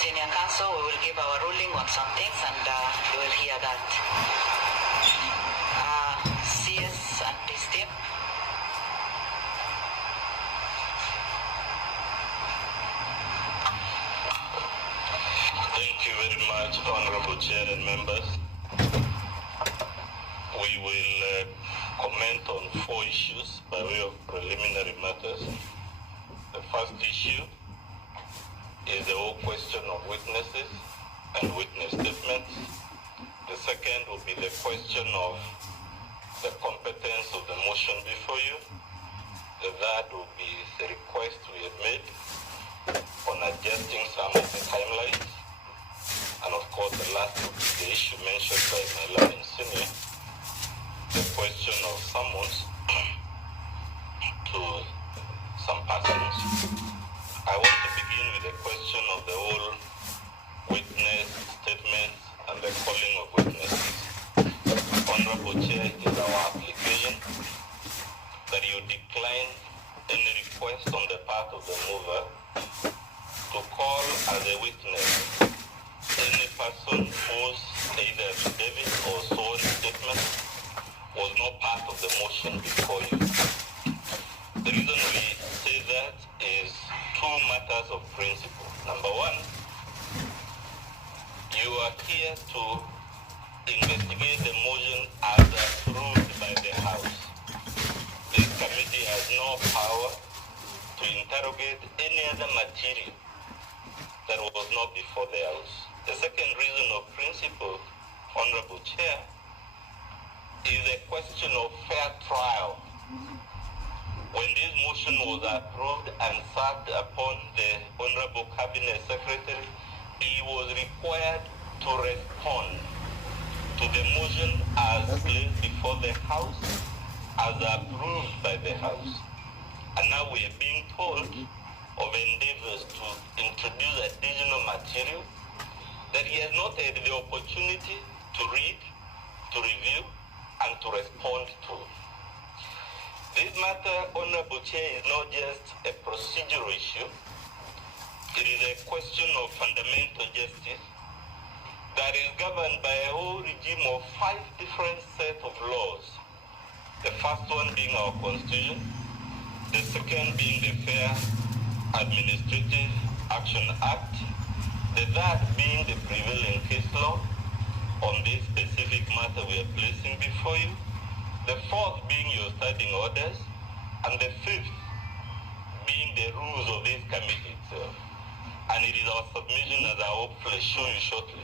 Senior Counsel, we will give our ruling on some things and you will hear that. CS and his team. Thank you very much, Honorable Chair and members. We will comment on 4 issues by way of preliminary matters. The first issue is the whole question of witnesses and witness statements. The second will be the question of the competence of the motion before you. The third will be the request we have made on adjusting some of the timelines. And of course, the last will be the issue mentioned by my learning senior, the question of summons to some persons. I want to begin with the question of the whole witness statements and the calling of witnesses. Honorable Chair, it is our application that you decline any request on the part of the mover to call as a witness any person whose either affidavit or sworn statement was not part of the motion before you. The reason we say that is 2 matters of principle. Number 1, you are here to investigate the motion as approved by the House. This committee has no power to interrogate any other material that was not before the House. The second reason of principle, Honorable Chair, is a question of fair trial. When this motion was approved and served upon the Honorable Cabinet Secretary, he was required to respond to the motion as placed before the House, as approved by the House. And now we are being told of endeavors to introduce additional material that he has not had the opportunity to read, to review, and to respond to. This matter, Honorable Chair, is not just a procedural issue. It is a question of fundamental justice that is governed by a whole regime of 5 different sets of laws. The first one being our Constitution, the second being the Fair Administrative Action Act, the third being the prevailing case law on this specific matter we are placing before you, the fourth being your standing orders, and the fifth being the rules of this committee itself. And it is our submission, as I hopefully show you shortly.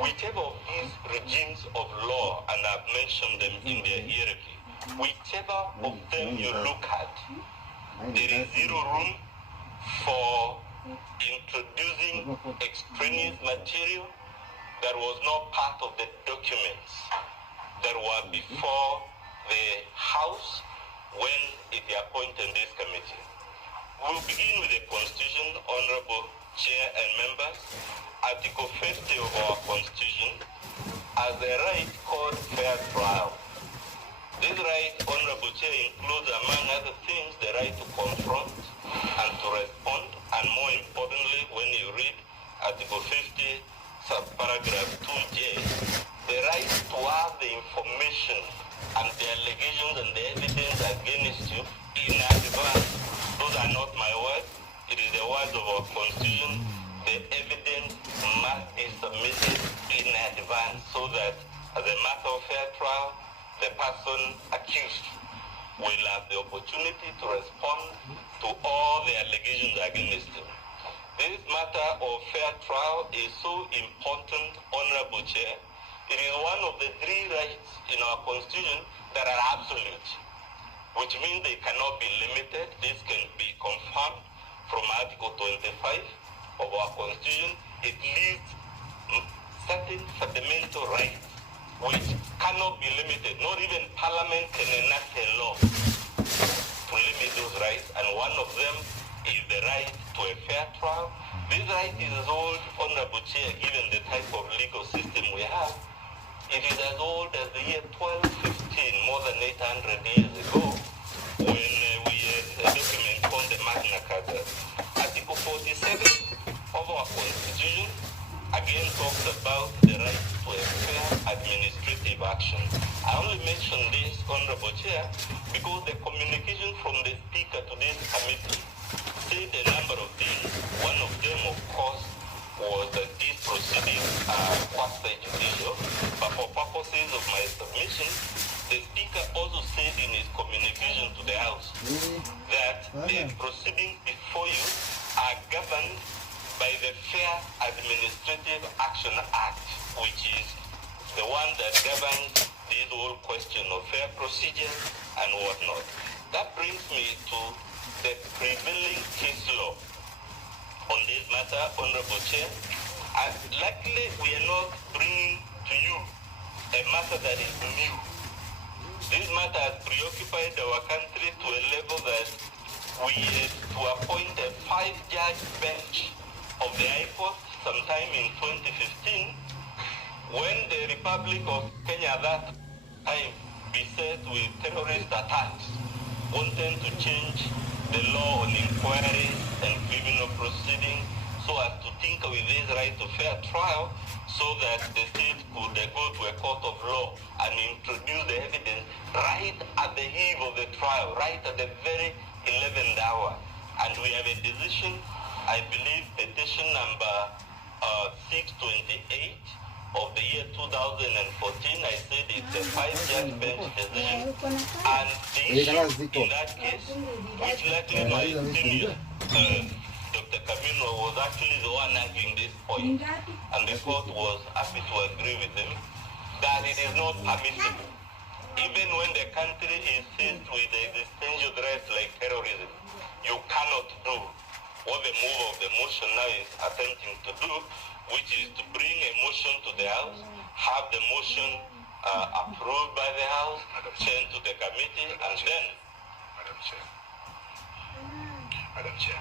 Whichever of these regimes of law, and I've mentioned them in their hierarchy, whichever of them you look at, there is zero room for introducing extraneous material that was not part of the documents that were before the House when it appointed this committee. We'll begin with the Constitution, Honorable Chair and members. Article 50 of our Constitution has a right called fair trial. This right, Honorable Chair, includes, among other things, the right to confront and to respond, and more importantly, when you read Article 50, subparagraph 2J, the right to have the information and the allegations and the evidence against you in advance. Those are not my words. It is the words of our Constitution. The evidence must be submitted in advance so that, as a matter of fair trial, the person accused will have the opportunity to respond to all the allegations against him. This matter of fair trial is so important, Honorable Chair. It is one of the 3 rights in our Constitution that are absolute, which means they cannot be limited. This can be confirmed from Article 25 of our Constitution. It lists certain fundamental rights which cannot be limited. Not even Parliament can enact a law to limit those rights, and one of them is the right to a fair trial. This right is as old, Honorable Chair, given the type of legal system we have. It is as old as the year 1215, more than 800 years ago, when we had a document called the Magna Carta. Article 47 of of our constitution again talks about the right to a fair administrative action. I only mention this, Honorable Chair, because the communication from the Speaker to this committee said a number of things. One of them, of course, was that these proceedings are quasi-judicial, but for purposes of my submission, the Speaker also said in his communication to the House that the proceedings before you are governed by the Fair Administrative Action Act, which is the one that governs this whole question of fair procedure and whatnot. That brings me to the prevailing case law on this matter, Honorable Chair. And luckily, we are not bringing to you a matter that is new. This matter has preoccupied our country to a level that we had to appoint a 5-judge bench of the High Court sometime in 2015 when the Republic of Kenya at that time beset with terrorist attacks, wanting to change the law on inquiries and criminal proceedings so as to tinker with this right to fair trial so that the state could go to a court of law and introduce the evidence right at the eve of the trial, right at the very 11th hour. And we have a decision, I believe, petition number 628 of the year 2014. I said it's a 5-judge bench decision. And the issue in that case, which likely my senior, Dr. Camino, was actually the one arguing this point, and the court was happy to agree with him, that it is not permissible. Even when the country is faced with existential threats like terrorism, you cannot do what the move of the motion now is attempting to do, which is to bring a motion to the House, have the motion approved by the House, sent to the committee, and then... Madam Chair.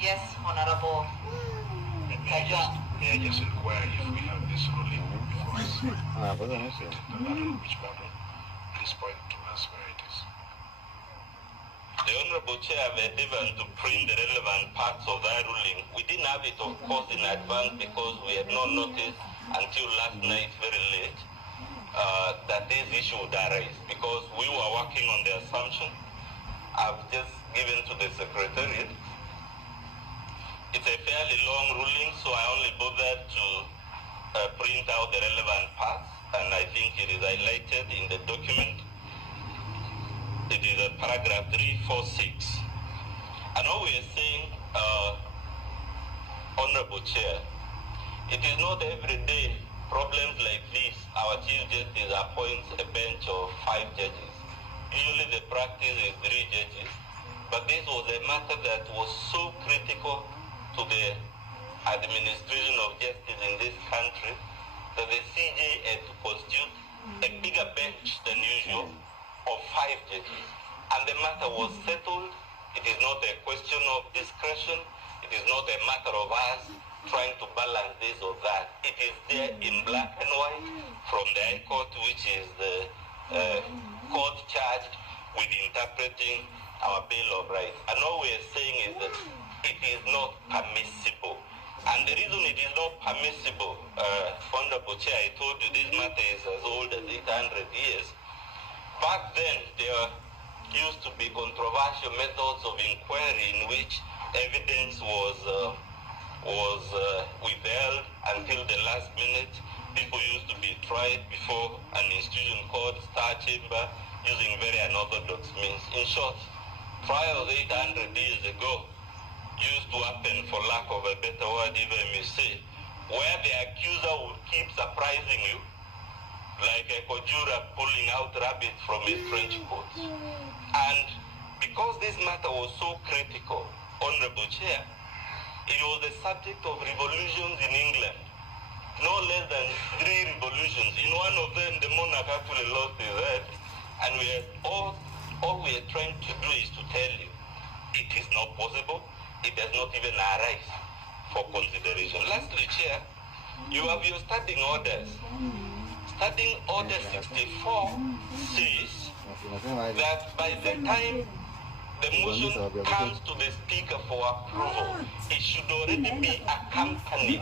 Yes, Honorable. May I just inquire if we have this ruling before us? The lateral which boundary. Please point to us where it is. The Honorable Chair have endeavored to print the relevant parts of that ruling. We didn't have it, of course, in advance because we had not noticed until last night, very late, that this issue would arise because we were working on the assumption. I've just given to the Secretariat. It's a fairly long ruling, so I only bothered to print out the relevant parts, and I think it is highlighted in the document. It is a paragraph 346. And all we are saying, Honorable Chair, it is not every day problems like this. Our Chief Justice appoints a bench of 5 judges. Usually the practice is 3 judges, but this was a matter that was so critical to the administration of justice in this country that the CJ had to constitute a bigger bench than usual of 5 judges. And the matter was settled. It is not a question of discretion. It is not a matter of us trying to balance this or that. It is there in black and white from the High Court, which is the court charged with interpreting our Bill of Rights. And all we are saying is that it is not permissible. And the reason it is not permissible, Honorable Chair, I told you this matter is as old as 800 years. Back then, there used to be controversial methods of inquiry in which evidence was withheld until the last minute. People used to be tried before an institution called Star Chamber using very unorthodox means. In short, trials 800 years ago used to happen, for lack of a better word, even may say, where the accuser would keep surprising you, like a conjurer pulling out rabbits from his trench coat. And because this matter was so critical, Honorable Chair, it was the subject of revolutions in England. No less than 3 revolutions. In one of them, the monarch actually lost his head. And all we are trying to do is to tell you, it is not possible. It does not even arise for consideration. Lastly, Chair, you have your standing orders. Standing Order 64 says that by the time the motion comes to the speaker for approval, it should already be accompanied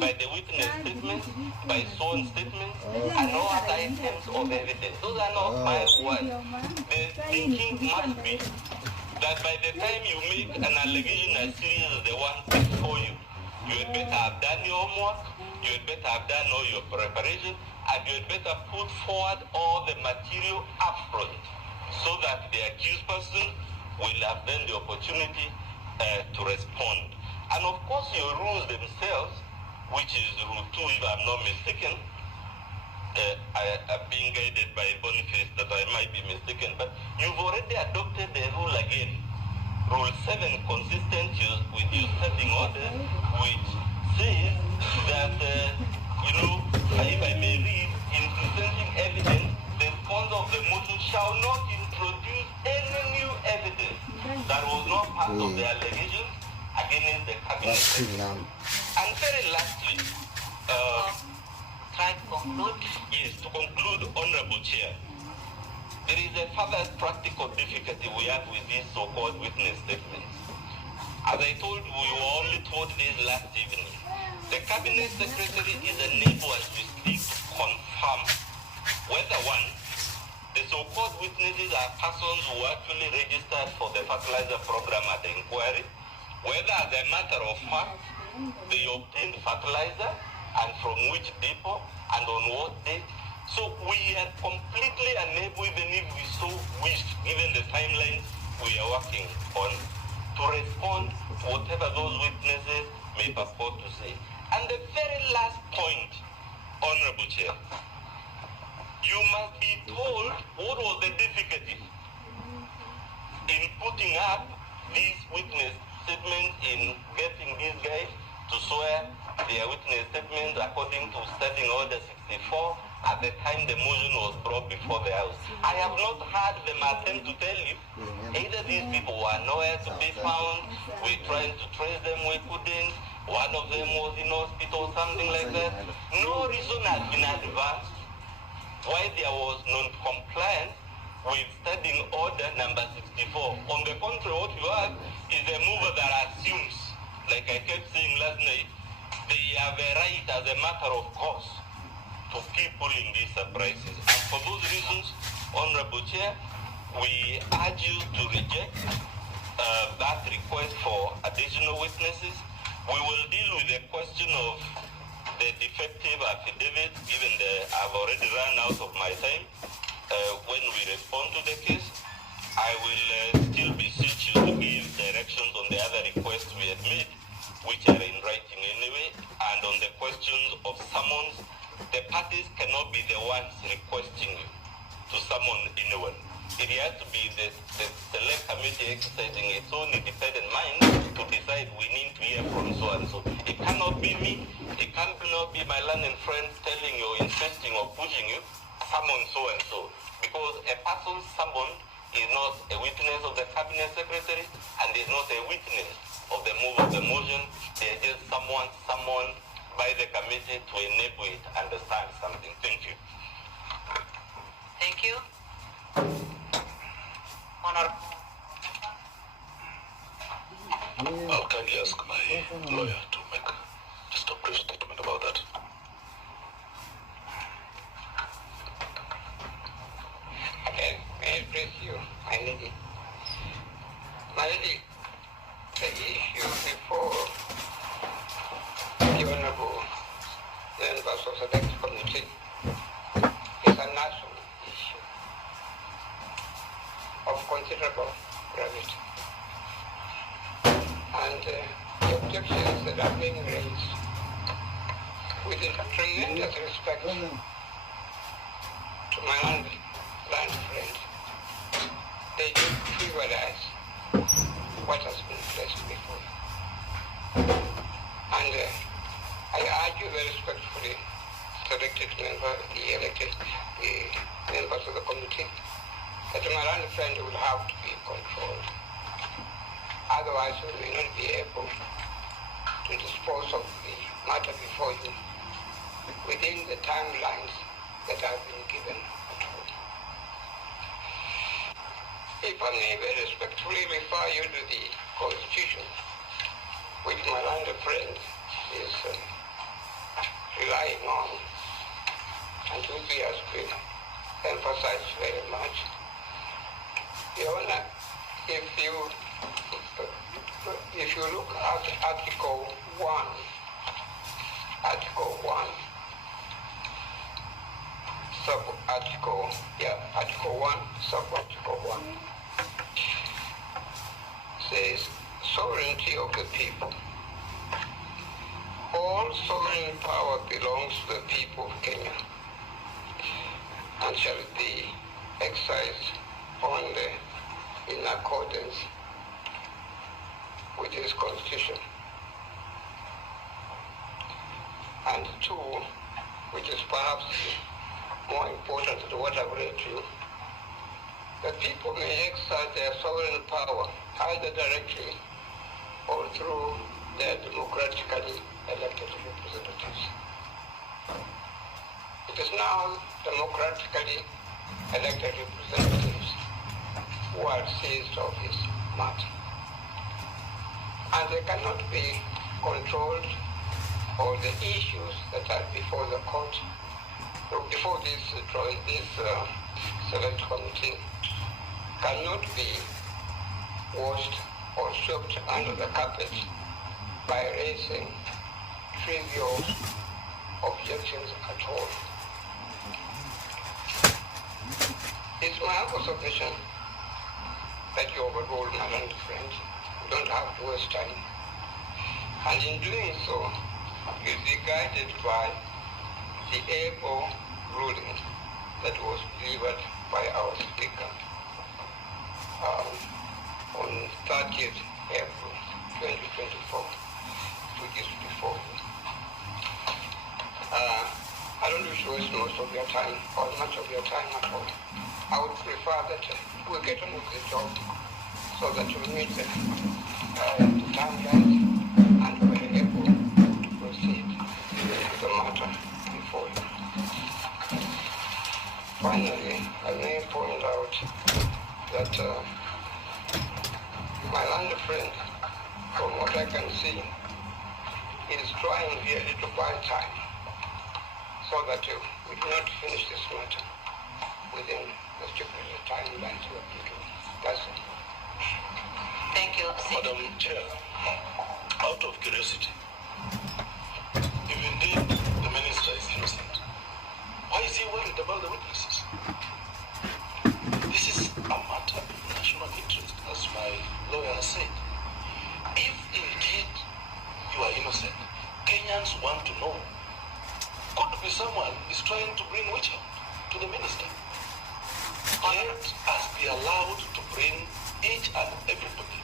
by the witness statement, by sworn statements, and all other items of evidence. Those are not my words. The thinking must be that by the time you make an allegation as serious as the one before you, you had better have done your homework, you had better have done all your preparation, and you had better put forward all the material upfront so that the accused person will have then the opportunity to respond. And of course, your rules themselves, which is Rule 2, if I'm not mistaken, I am being guided by Boniface that I might be mistaken, but you've already adopted the rule again. Rule 7, consistent with your standing orders, which says that, if I may read, in presenting evidence, the sponsor of the motion shall not introduce any new evidence that was not part of the allegations against the cabinet secretary. And very lastly, Try to conclude. yes, to conclude, Honorable Chair, there is a further practical difficulty we have with these so-called witness statements. As I told you, we were only told this last evening. The cabinet secretary is unable as we speak to confirm whether one, the so-called witnesses are persons who actually registered for the fertilizer program at the inquiry, whether as a matter of fact they obtained fertilizer and from which depot and on what date. So we are completely unable, even if we so wish, given the timelines we are working on, to respond to whatever those witnesses may purport to say. And the very last point, Honorable Chair, you must be told what was the difficulty in putting up these witness statements, in getting these guys to swear their witness statements according to Standing Order 64 at the time the motion was brought before the House. I have not heard them attempt to tell you either these people were nowhere to be found, we're trying to trace them, we couldn't, one of them was in hospital, something like that. No reason has been advanced why there was non-compliance with Standing Order number 64. On the contrary, what you have is a mover that assumes, like I kept saying last night, they have a right as a matter of course to keep pulling these surprises. And for those reasons, Honorable Chair, we urge you to reject that request for additional witnesses. We will deal with the question of the defective affidavit, given I've already run out of my time. When we respond to the case, I will still beseech you to give directions on the other requests we had made, which are in writing anyway, and on the questions of summons. The parties cannot be the ones requesting you to summon anyone. It has to be the select committee exercising its own independent mind to decide we need to hear from so and so. It cannot be me, it cannot be my learned friend telling you, insisting or pushing you, summon so and so. Because a person summoned is not a witness of the cabinet secretary and is not a witness of the move of the motion. They are just someone summoned by the committee to enable it to understand something. Thank you. Thank you. Honor. I'll kindly ask my lawyer to make just a brief statement about that. Okay, may I praise you, my lady? My lady, the issue before the Honorable members of the Select Committee is a national issue of considerable gravity. And the objections that are being raised with tremendous respect to my land friend, they do trivialize what has been placed before you. And I urge you very respectfully, selected member, the elected members of the committee, that my land friend will have to be controlled. Otherwise, we may not be able to dispose of the matter before you within the timelines that have been given at home. If I may very respectfully refer you to the Constitution, which my learned friend is relying on, and which he has been emphasized very much. Your Honor, if you look at Article 1, Article 1, Article 1, sub-article 1, says sovereignty of the people. All sovereign power belongs to the people of Kenya and shall be exercised only in accordance with this constitution. And two, which is perhaps more important to what I've read to you, the people may exercise their sovereign power either directly or through their democratically elected representatives. It is now democratically elected representatives who are seized of this matter. And they cannot be controlled, or the issues that are before the court, before this select committee, cannot be washed or swept under the carpet by raising trivial objections at all. It's my humble submission that you overrule my learned friend. You don't have to waste time. And in doing so, you'll be guided by the able ruling that was delivered by our Speaker on 30th April 2024, which is before you. I don't wish to waste most of your time, or much of your time at all. I would prefer that we get on with the job so that we meet the timelines and we're able to proceed with the matter before you. Finally, I may point out that my learned friend, from what I can see, is trying really to buy time so that we do not finish this matter within the stipulated timelines we have given. That's it. Thank you. Madam Chair, out of curiosity, if indeed the minister is innocent, why is he worried about the witnesses? This is a matter of national interest, as my lawyer has said. If indeed you are innocent, Kenyans want to know. Could be someone is trying to bring witch hunt to the minister. Let us be allowed to bring each and everybody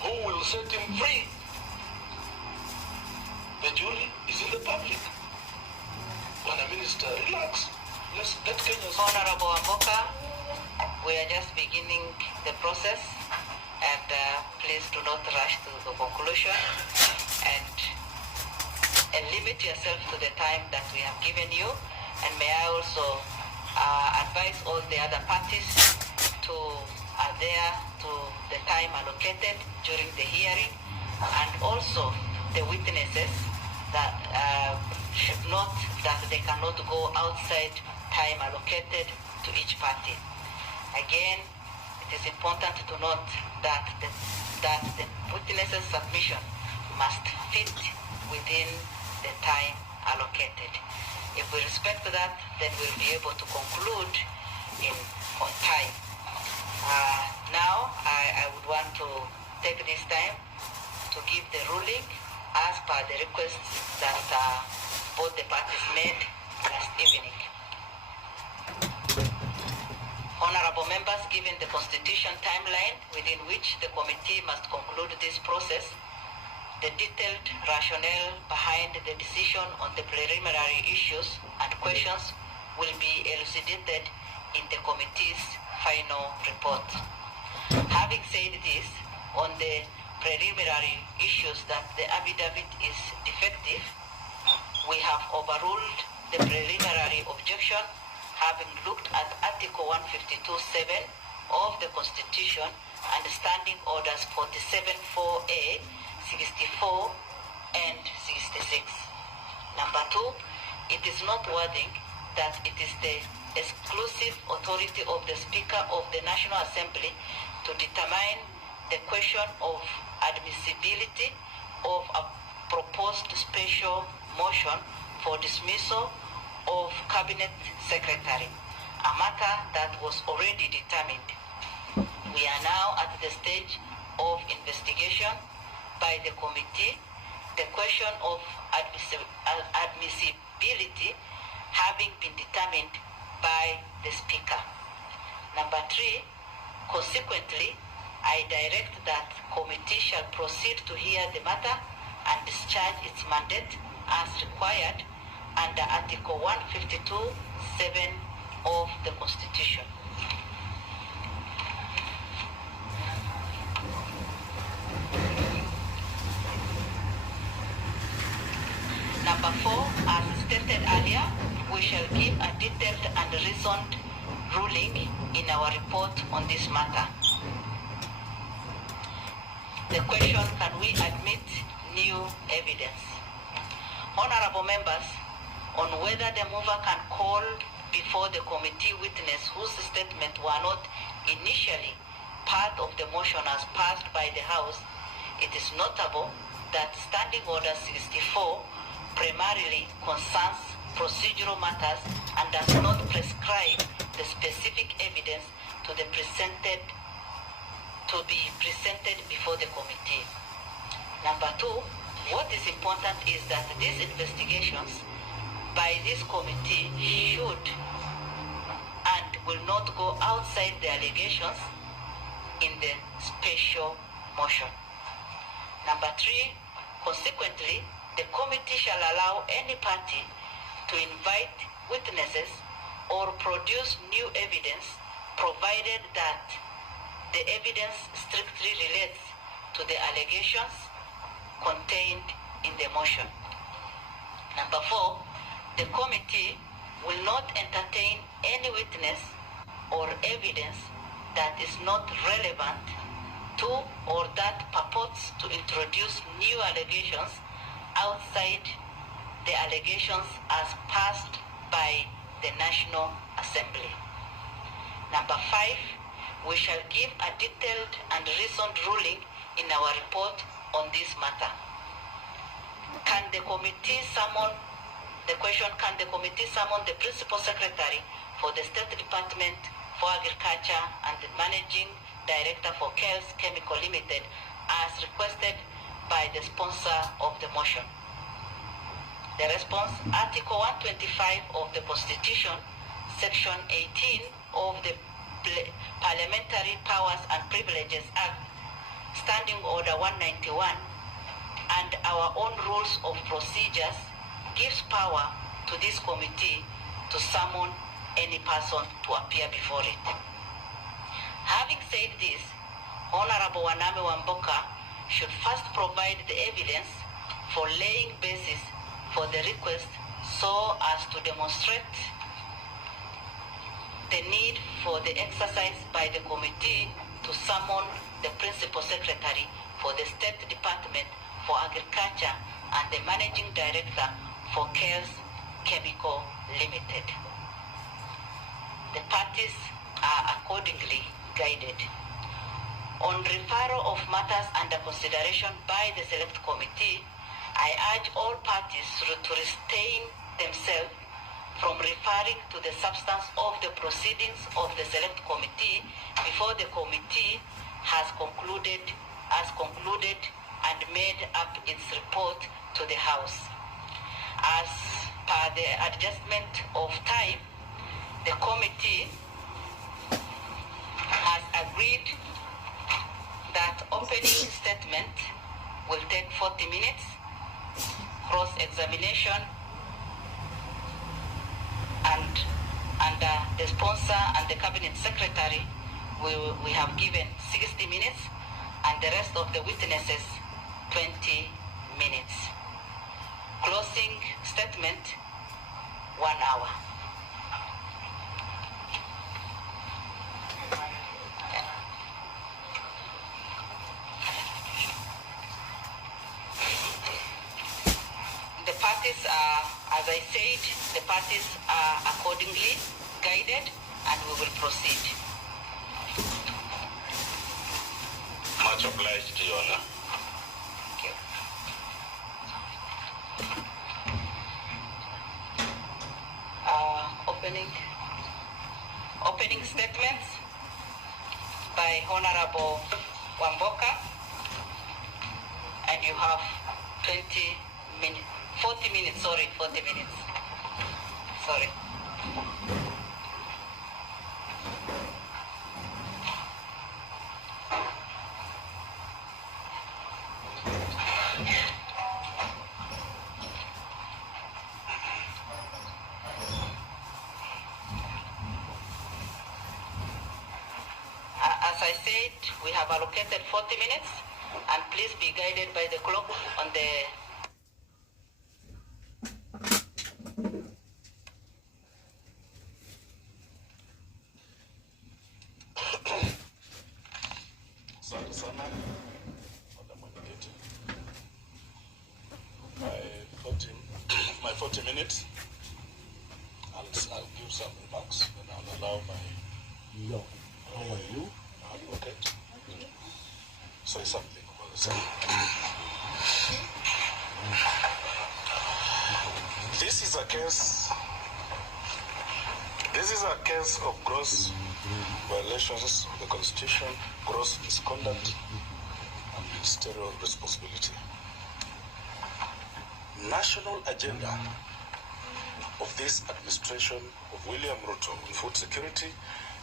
who will set him free. The jury is in the public. When a minister, relax. Let's let Kenyans. Honorable Amboka, we are just beginning the process, and please do not rush to the conclusion, and limit yourself to the time that we have given you. And may I also advise all the other parties to adhere to the time allocated during the hearing, and also the witnesses that should note that they cannot go outside time allocated to each party. Again, it is important to note that the witnesses' submission must fit within the time allocated. If we respect that, then we'll be able to conclude on time. Now, I would want to take this time to give the ruling as per the requests that both the parties made last evening. Honorable members, given the Constitution timeline within which the committee must conclude this process, the detailed rationale behind the decision on the preliminary issues and questions will be elucidated in the committee's final report. Having said this, on the preliminary issues that the affidavit is defective, we have overruled the preliminary objection, having looked at Article 152.7 of the Constitution and Standing Orders 47-4A, 64, and 66. Number 2, it is noteworthy that it is the exclusive authority of the Speaker of the National Assembly to determine the question of admissibility of a proposed special motion for dismissal of Cabinet Secretary, a matter that was already determined. We are now at the stage of investigation by the committee, the question of admissibility having been determined by the Speaker. Number 3, consequently, I direct that committee shall proceed to hear the matter and discharge its mandate as required under Article 152(7) of the Constitution. Number 4, as stated earlier, we shall give a detailed and reasoned ruling in our report on this matter. The question, can we admit new evidence? Honorable members, on whether the mover can call before the committee witness whose statement were not initially part of the motion as passed by the House, it is notable that Standing Order 64 primarily concerns procedural matters and does not prescribe the specific evidence to be presented before the committee. Number 2, what is important is that these investigations by this committee should and will not go outside the allegations in the special motion. Number 3, consequently, the committee shall allow any party to invite witnesses or produce new evidence provided that the evidence strictly relates to the allegations contained in the motion. Number 4, the committee will not entertain any witness or evidence that is not relevant to or that purports to introduce new allegations outside the allegations as passed by the National Assembly. Number 5, we shall give a detailed and reasoned ruling in our report on this matter. Can the committee summon the Principal Secretary for the State Department for Agriculture and the Managing Director for KELS Chemical Limited as requested by the sponsor of the motion? The response, Article 125 of the Constitution, Section 18 of the Parliamentary Powers and Privileges Act, Standing Order 191, and our own rules of procedures gives power to this committee to summon any person to appear before it. Having said this, Honorable Waname Wamboka should first provide the evidence for laying basis for the request so as to demonstrate the need for the exercise by the committee to summon the Principal Secretary for the State Department for Agriculture and the Managing Director for KELS Chemical Limited. The parties are accordingly guided. On referral of matters under consideration by the Select Committee, I urge all parties to restrain themselves from referring to the substance of the proceedings of the Select Committee before the committee has concluded and made up its report to the House. As per the adjustment of time, the committee has agreed that opening statement will take 40 minutes, cross-examination, and the sponsor and the cabinet secretary we have given 60 minutes, and the rest of the witnesses 20 minutes. Closing statement, 1 hour. parties are, as I said, the parties are accordingly guided, and we will proceed. Much obliged, Your Honor. Thank you. Opening statements by Honorable Wamboka, and you have 40 minutes, sorry. As I said, we have allocated 40 minutes, and please be guided by the clock on the Asante sana, Madam Mwenyekiti. My 40 minutes, I'll give some remarks, and I'll allow my advocate say something about the same. This is a case of gross violations of the Constitution, gross misconduct, and ministerial responsibility. National agenda of this administration of William Ruto on food security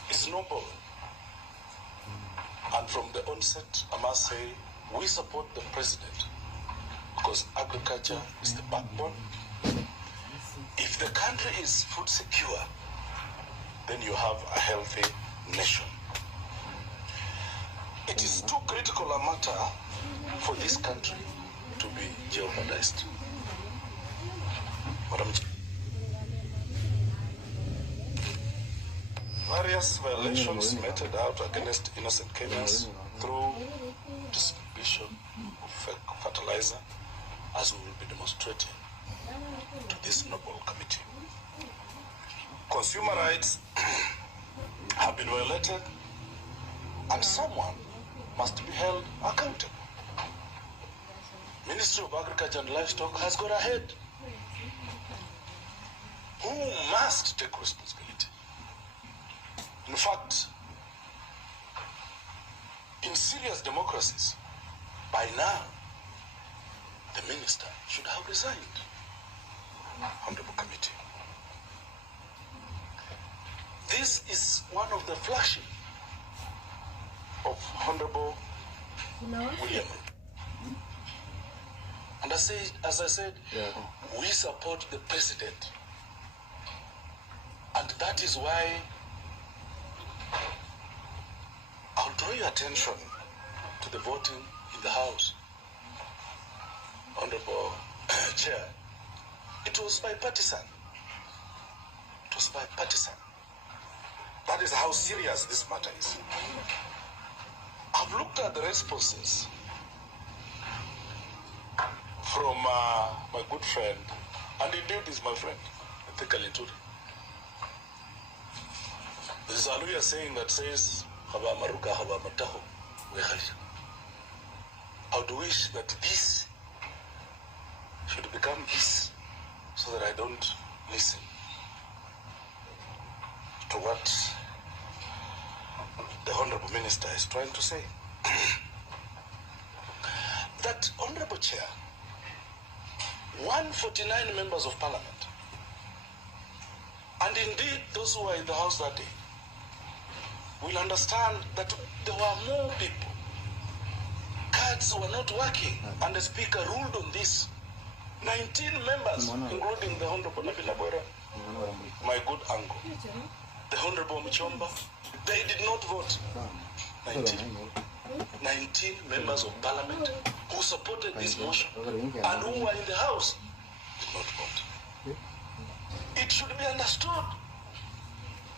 is noble. And from the onset, I must say, we support the president because agriculture is the backbone. If the country is food secure, then you have a healthy nation. It is too critical a matter for this country to be jeopardized. Madam Chair. Various violations meted out against innocent Kenyans through distribution of fake fertilizer, as we will be demonstrating to this noble committee. Consumer rights have been violated, and someone must be held accountable. Ministry of Agriculture and Livestock has got ahead. Who must take responsibility? In fact, in serious democracies, by now, the minister should have resigned. Honorable Committee. This is one of the flagship of Honorable William. And as I said, we support the president. And that is why I'll draw your attention to the voting in the House. Honorable Chair, it was bipartisan. It was bipartisan. That is how serious this matter is. I've looked at the responses from my good friend, and indeed is my friend, I think Linturi. There's a Luya saying that says, Haba Maruka, Haba Mataho, I would wish that this should become this, so that I don't listen to what the Honorable Minister is trying to say. That, Honorable Chair, 149 members of Parliament, and indeed those who were in the House that day, will understand that there were more people. Cards were not working, and the Speaker ruled on this. 19 members, including the Honorable Nabila Bwera, my good uncle, the Honorable Mchomba, they did not vote. 19 members of Parliament who supported this motion and who were in the House did not vote. It should be understood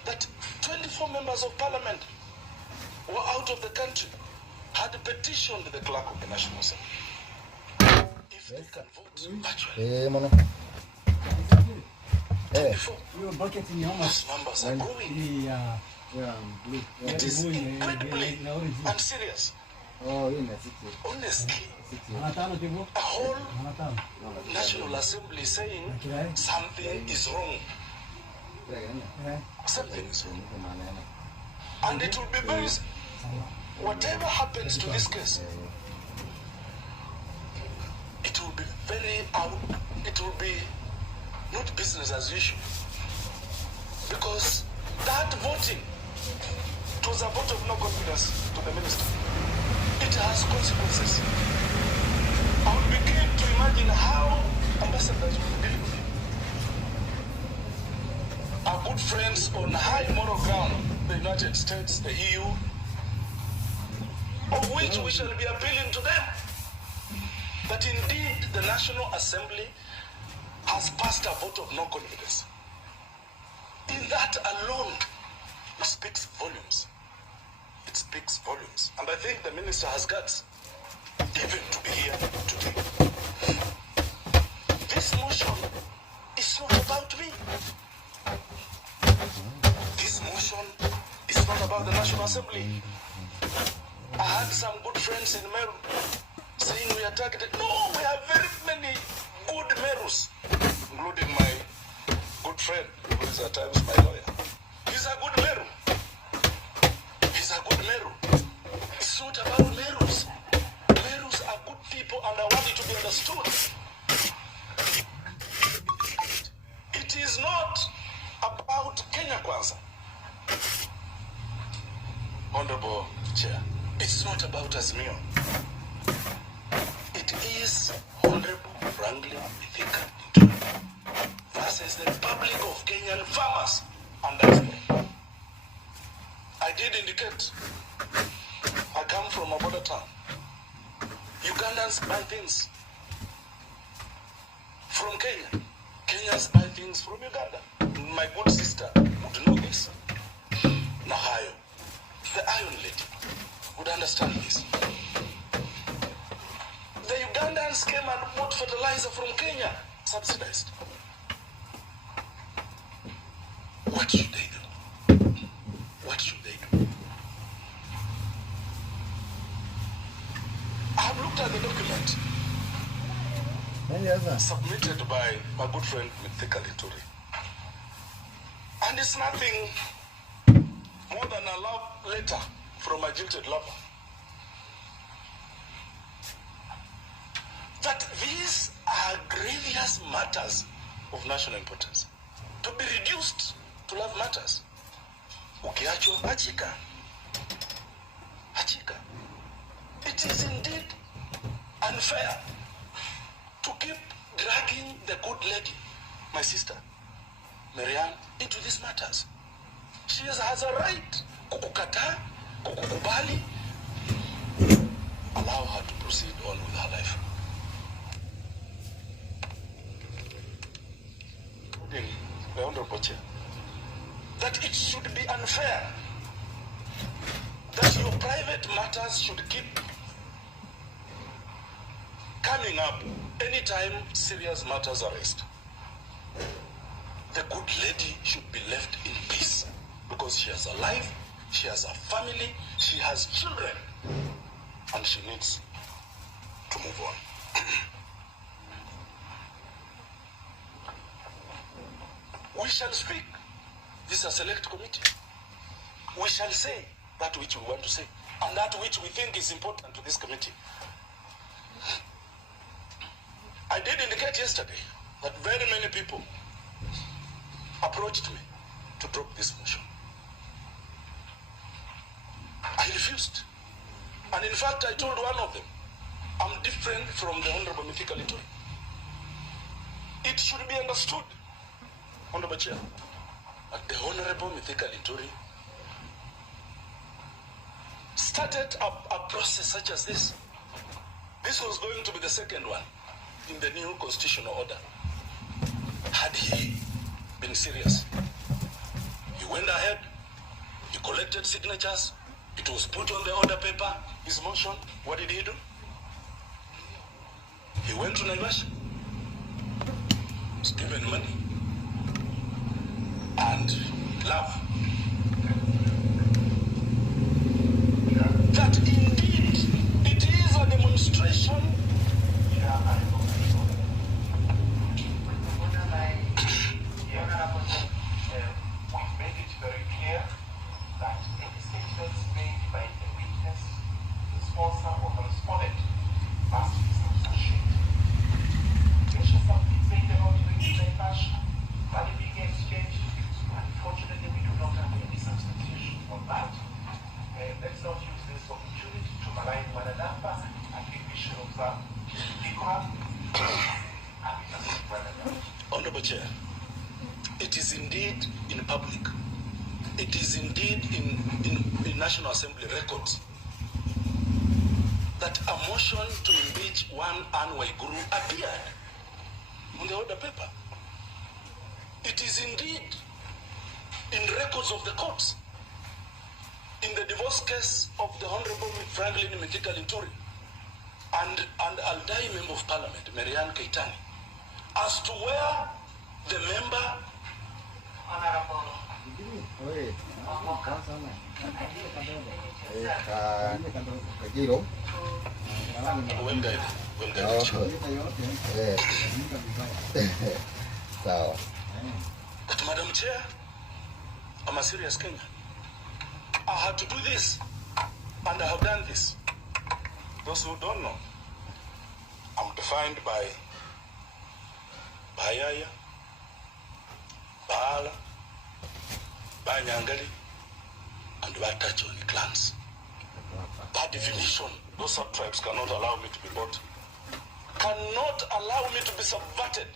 that 24 members of Parliament were out of the country, had petitioned the clerk of the National Assembly if they can vote virtually. 24. Your bucket in your Those numbers are growing. It is incredibly and serious. Honestly, a whole National Assembly saying something is wrong. Something is wrong. And it will be very, whatever happens to this case, it will be very out, it will be not business as usual. Because that voting, it was a vote of no confidence to the minister. It has consequences. I would begin to imagine how ambassadors will deal with it. Our good friends on high moral ground, the United States, the EU, of which we shall be appealing to them. But indeed, the National Assembly has passed a vote of no confidence. In that alone, it speaks volumes. It speaks volumes. And I think the minister has guts even to be here today. This motion is not about me. This motion is not about the National Assembly. I had some good friends in Meru saying we are targeted. No, we have very many good Merus, including my good friend, who is at times my lawyer. He's a good Meru. He's a good Meru. It's not about Merus. Merus are good people, and I want it to be understood. It is not about Kenya Kwanza. Honorable Chair, it's not about Azimio. It is Honorable Franklin Mithika versus the Republic of Kenyan farmers and diaspora. I did indicate I come from a border town. Ugandans buy things from Kenya. Kenyans buy things from Uganda. My good sister would know this. Nahayo, the Iron Lady, would understand this. The Ugandans came and bought fertilizer from Kenya, subsidized. What should they do? What should they do? I have looked at the document submitted by my good friend Linturi. And it's nothing more than a love letter from a jilted lover. That these are grievous matters of national importance to be reduced to love matters. Ukiachwa achika. Achika. It is indeed unfair to keep dragging the good lady, my sister, Marianne, into these matters. She has a right kukukata, kukukubali. Allow her to proceed on with her life. The Honorable Chair, that it should be unfair that your private matters should keep coming up anytime serious matters are raised. The good lady should be left in peace because she has a life, she has a family, she has children, and she needs to move on. We shall speak. This is a select committee. We shall say that which we want to say and that which we think is important to this committee. I did indicate yesterday that very many people approached me to drop this motion. I refused. And in fact, I told one of them, I'm different from the Honorable Mithika Linturi. It should be understood, Honorable Chair, that the Honorable Mithika Linturi started a process such as this. This was going to be the second one in the new constitutional order. Had he been serious, he went ahead, he collected signatures, it was put on the order paper, his motion. What did he do? He went to Naivasha, was given money, and love. That indeed it is a demonstration we've made it very clear that any statements made by the witness, the sponsor, or the respondent must be substantiated. Mention some things made about the money being exchanged. Unfortunately, we do not have any substantiation on that. Let's not use this opportunity to malign one another. I think we should observe decorum and respect one another. Honorable Chair, it is indeed in public. It is indeed in National Assembly records that a motion to impeach one Anne Waiguru appeared on the order paper. It is indeed in records of the courts. In the divorce case of the Honorable Franklin Mikita Linturi and Aldai Member of Parliament, Marianne Keitani, as to where the member But Madam Chair, I'm a serious Kenyan. I had to do this, and I have done this. Those who don't know, I'm defined by Bayaya, Baala, Banyangali, and Batachoni clans. That definition, those sub-tribes cannot allow me to be bought, cannot allow me to be subverted.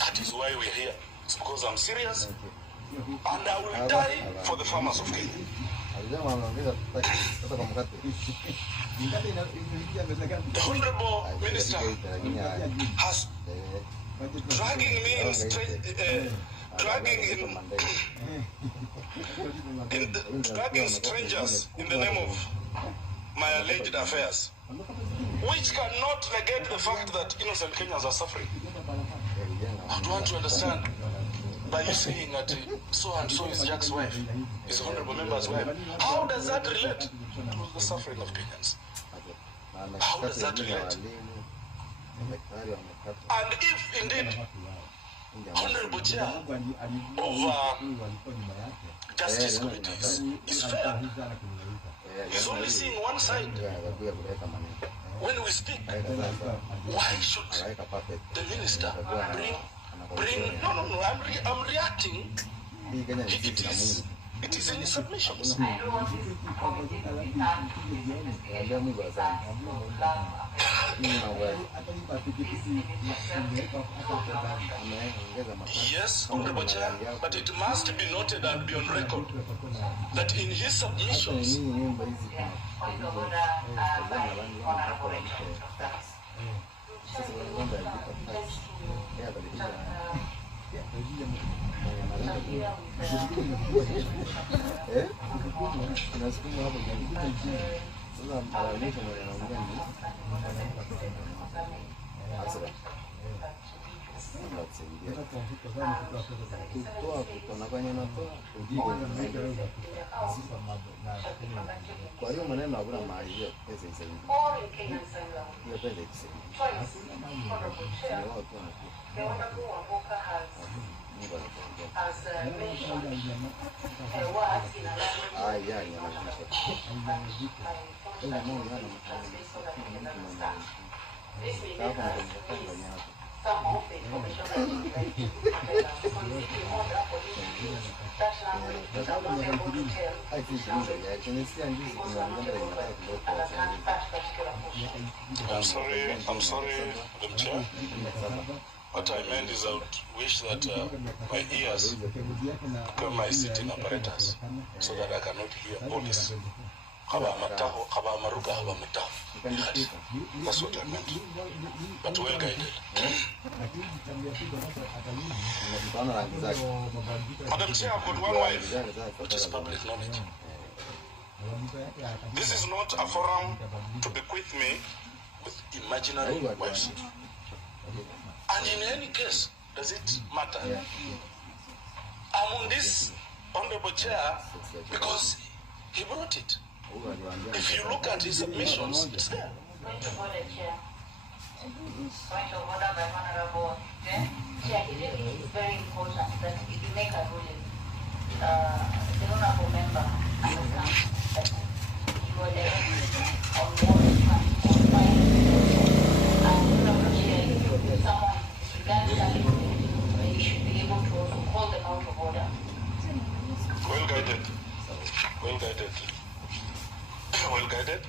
That is why we're here. It's because I'm serious, and I will die for the farmers of Kenya. The Honorable Minister has dragging strangers in the name of my alleged affairs, which cannot negate the fact that innocent Kenyans are suffering. I don't want to understand by you saying that so and so is Jack's wife, is the honorable member's wife. How does that relate to the suffering of Kenyans? How does that relate? And if indeed Honorable Chair of Justice Committees is fair, he's only seeing one side. When we speak, why should the minister bring? No, I'm reacting. It is in his submissions. Yes, Honorable Chair, but it must be noted and be on record that in his submissions, kwa hiyo maneno hakuna mahali hiyo pesa isaidi. Hiyo pesa isaidi. I'm sorry, Madam Chair. What I meant is I would wish that my ears become my sitting apparatus so that I cannot hear police. That's what I meant. But well guided. Madam Chair, I've got one wife, which is public knowledge. This is not a forum to bequeath me with imaginary wives. And in any case, Does it matter? I'm on this honorable chair because he brought it. If you look at his submissions, it's there. Point of order, Chair. Point of order by Honorable Chair. Chair, it really is very important that if you make a ruling, the honorable member understands that you are directed on what you can find. And honorable Chair, if someone disregards that ruling, you should be able to also call them out of order. Well guided. Well guided. Well guided.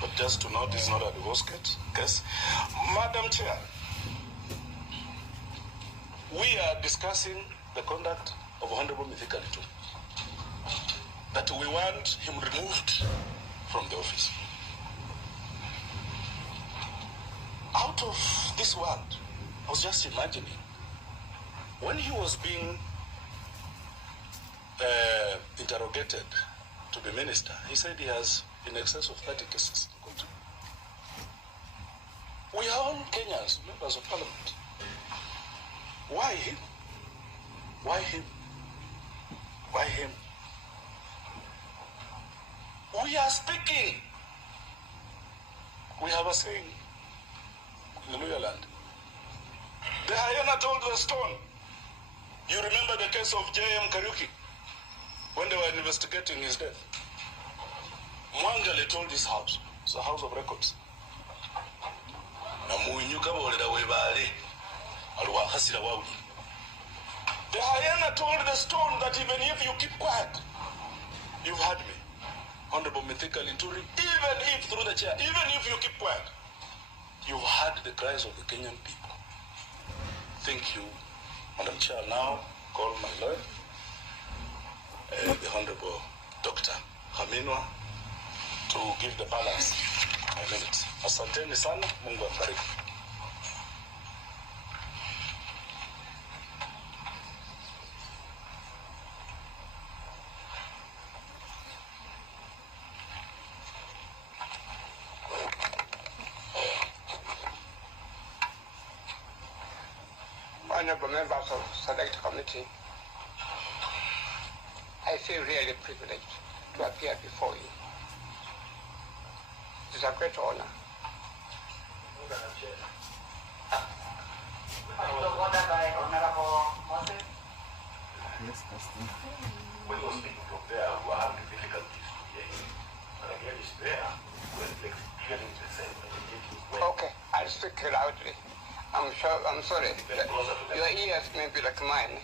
But just to note, this is not a divorce case. Madam Chair, we are discussing the conduct of Honorable Mithika Linturi, that we want him removed from the office. Out of this world, I was just imagining, when he was being interrogated to be minister, he said he has in excess of 30 cases in court. We are all Kenyans, members of parliament. Why him? Why him? Why him? We are speaking. We have a saying in the Luya land. The hyena told the stone. You remember the case of J.M. Kariuki when they were investigating his death? Mwangale told his house, it's a house of records. The hyena told the stone that even if you keep quiet, you've heard me, Honorable Mithika Linturi, even if through the chair, even if you keep quiet, you've heard the cries of the Kenyan people. Thank you, Madam Chair. Now call my lawyer, the Honorable Dr. Haminwa, to give the balance a minute. Asanteni sana, Mungu awabariki. Honorable members of Select Committee, I feel really privileged to appear before you. It is a great honor. Point of order by Honorable Moses. Yes, Pastor. When you're speaking from there, we are having difficulties to hear you. But again, it's there. We're clearly the same. Okay, I'll speak loudly. I'm sorry. Your ears may be like mine.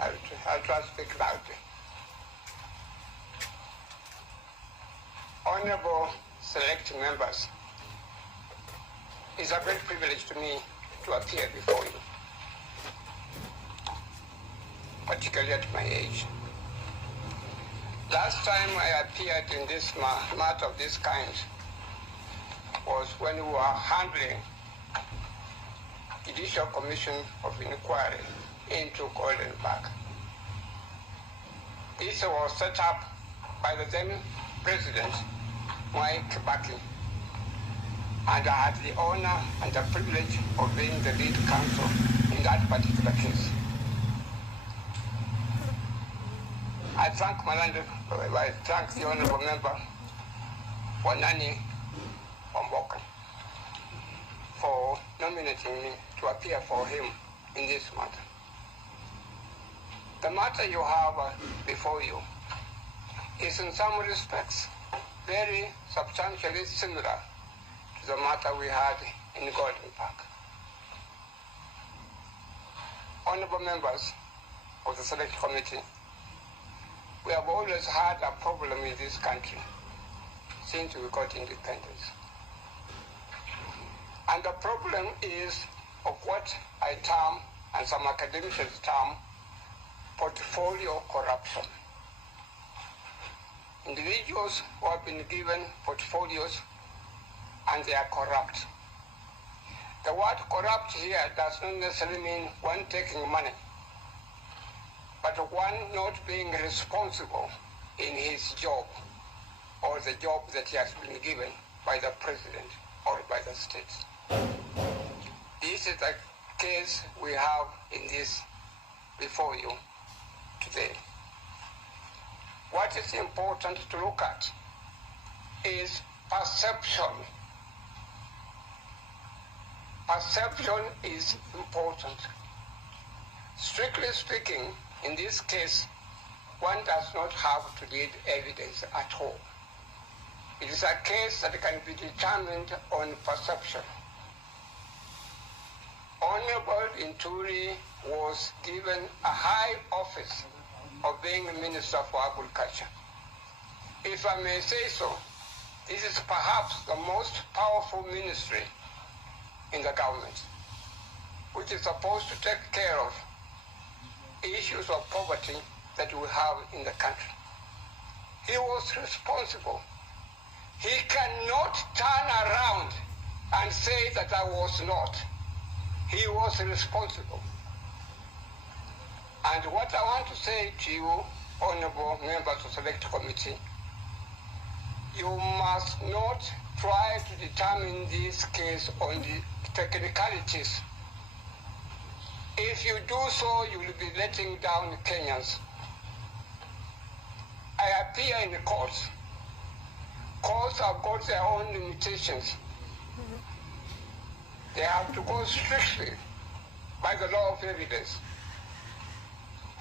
I'll try to speak loudly. Honorable select members, it's a great privilege to me to appear before you, particularly at my age. Last time I appeared in this matter of this kind was when we were handling Judicial Commission of Inquiry into Goldenberg. This was set up by the then President, Mwai Kibaki, and I had the honor and the privilege of being the lead counsel in that particular case. I thank the Honorable Member Wanani Omboka for nominating me to appear for him in this matter. The matter you have before you is in some respects very substantially similar to the matter we had in Golden Park. Honorable members of the Select Committee, we have always had a problem in this country since we got independence. And the problem is of what I term, and some academics term, portfolio corruption. Individuals who have been given portfolios and they are corrupt. The word corrupt here does not necessarily mean one taking money, but one not being responsible in his job or the job that he has been given by the president or by the state. This this is the case we have in this before you today. What is important to look at is perception. Perception is important. Strictly speaking, in this case, one does not have to need evidence at all. It is a case that can be determined on perception. Honorable Linturi was given a high office of being Minister for Agriculture. If I may say so, this is perhaps the most powerful ministry in the government, which is supposed to take care of issues of poverty that we have in the country. He was responsible. He cannot turn around and say that I was not. He was responsible. And what I want to say to you, honorable members of the Select Committee, you must not try to determine this case on the technicalities. If you do so, you will be letting down Kenyans. I appear in the courts. Courts have got their own limitations. They have to go strictly by the law of evidence.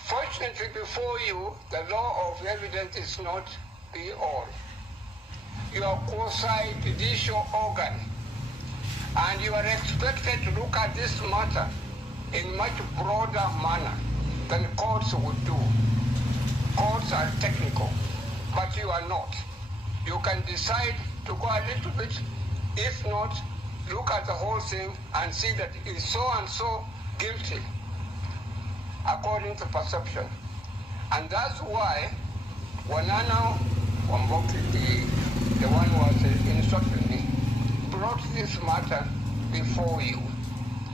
Fortunately, before you, the law of evidence is not be all. You are quasi-judicial organ, and you are expected to look at this matter in much broader manner than courts would do. Courts are technical, but you are not. You can decide to go a little bit, if not, look at the whole thing and see that is so and so guilty according to perception. And that's why Wanana Wamboki, the one who was instructing me, brought this matter before you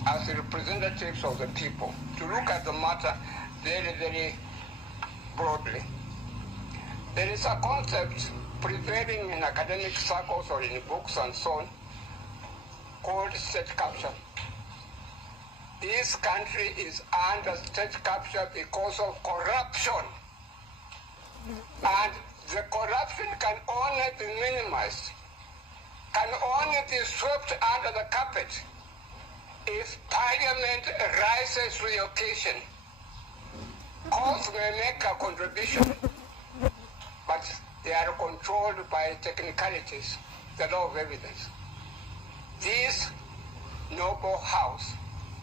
as the representatives of the people to look at the matter very, very broadly. There is a concept prevailing in academic circles or in books and so on called state capture. This country is under state capture because of corruption. And the corruption can only be minimized, can only be swept under the carpet if Parliament rises to the occasion. Courts may make a contribution, but they are controlled by technicalities, the law of evidence. This noble house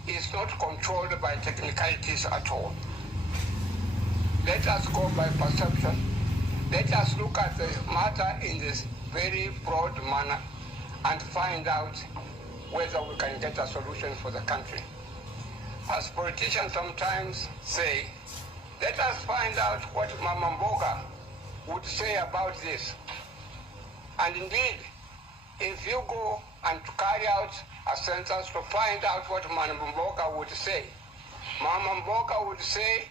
is not controlled by technicalities at all. Let us go by perception. Let us look at the matter in this very broad manner and find out whether we can get a solution for the country. As politicians sometimes say, let us find out what Mama Mboga would say about this. And indeed, if you go and to carry out a census to find out what Mama Mboga would say, Mama Mboga would say,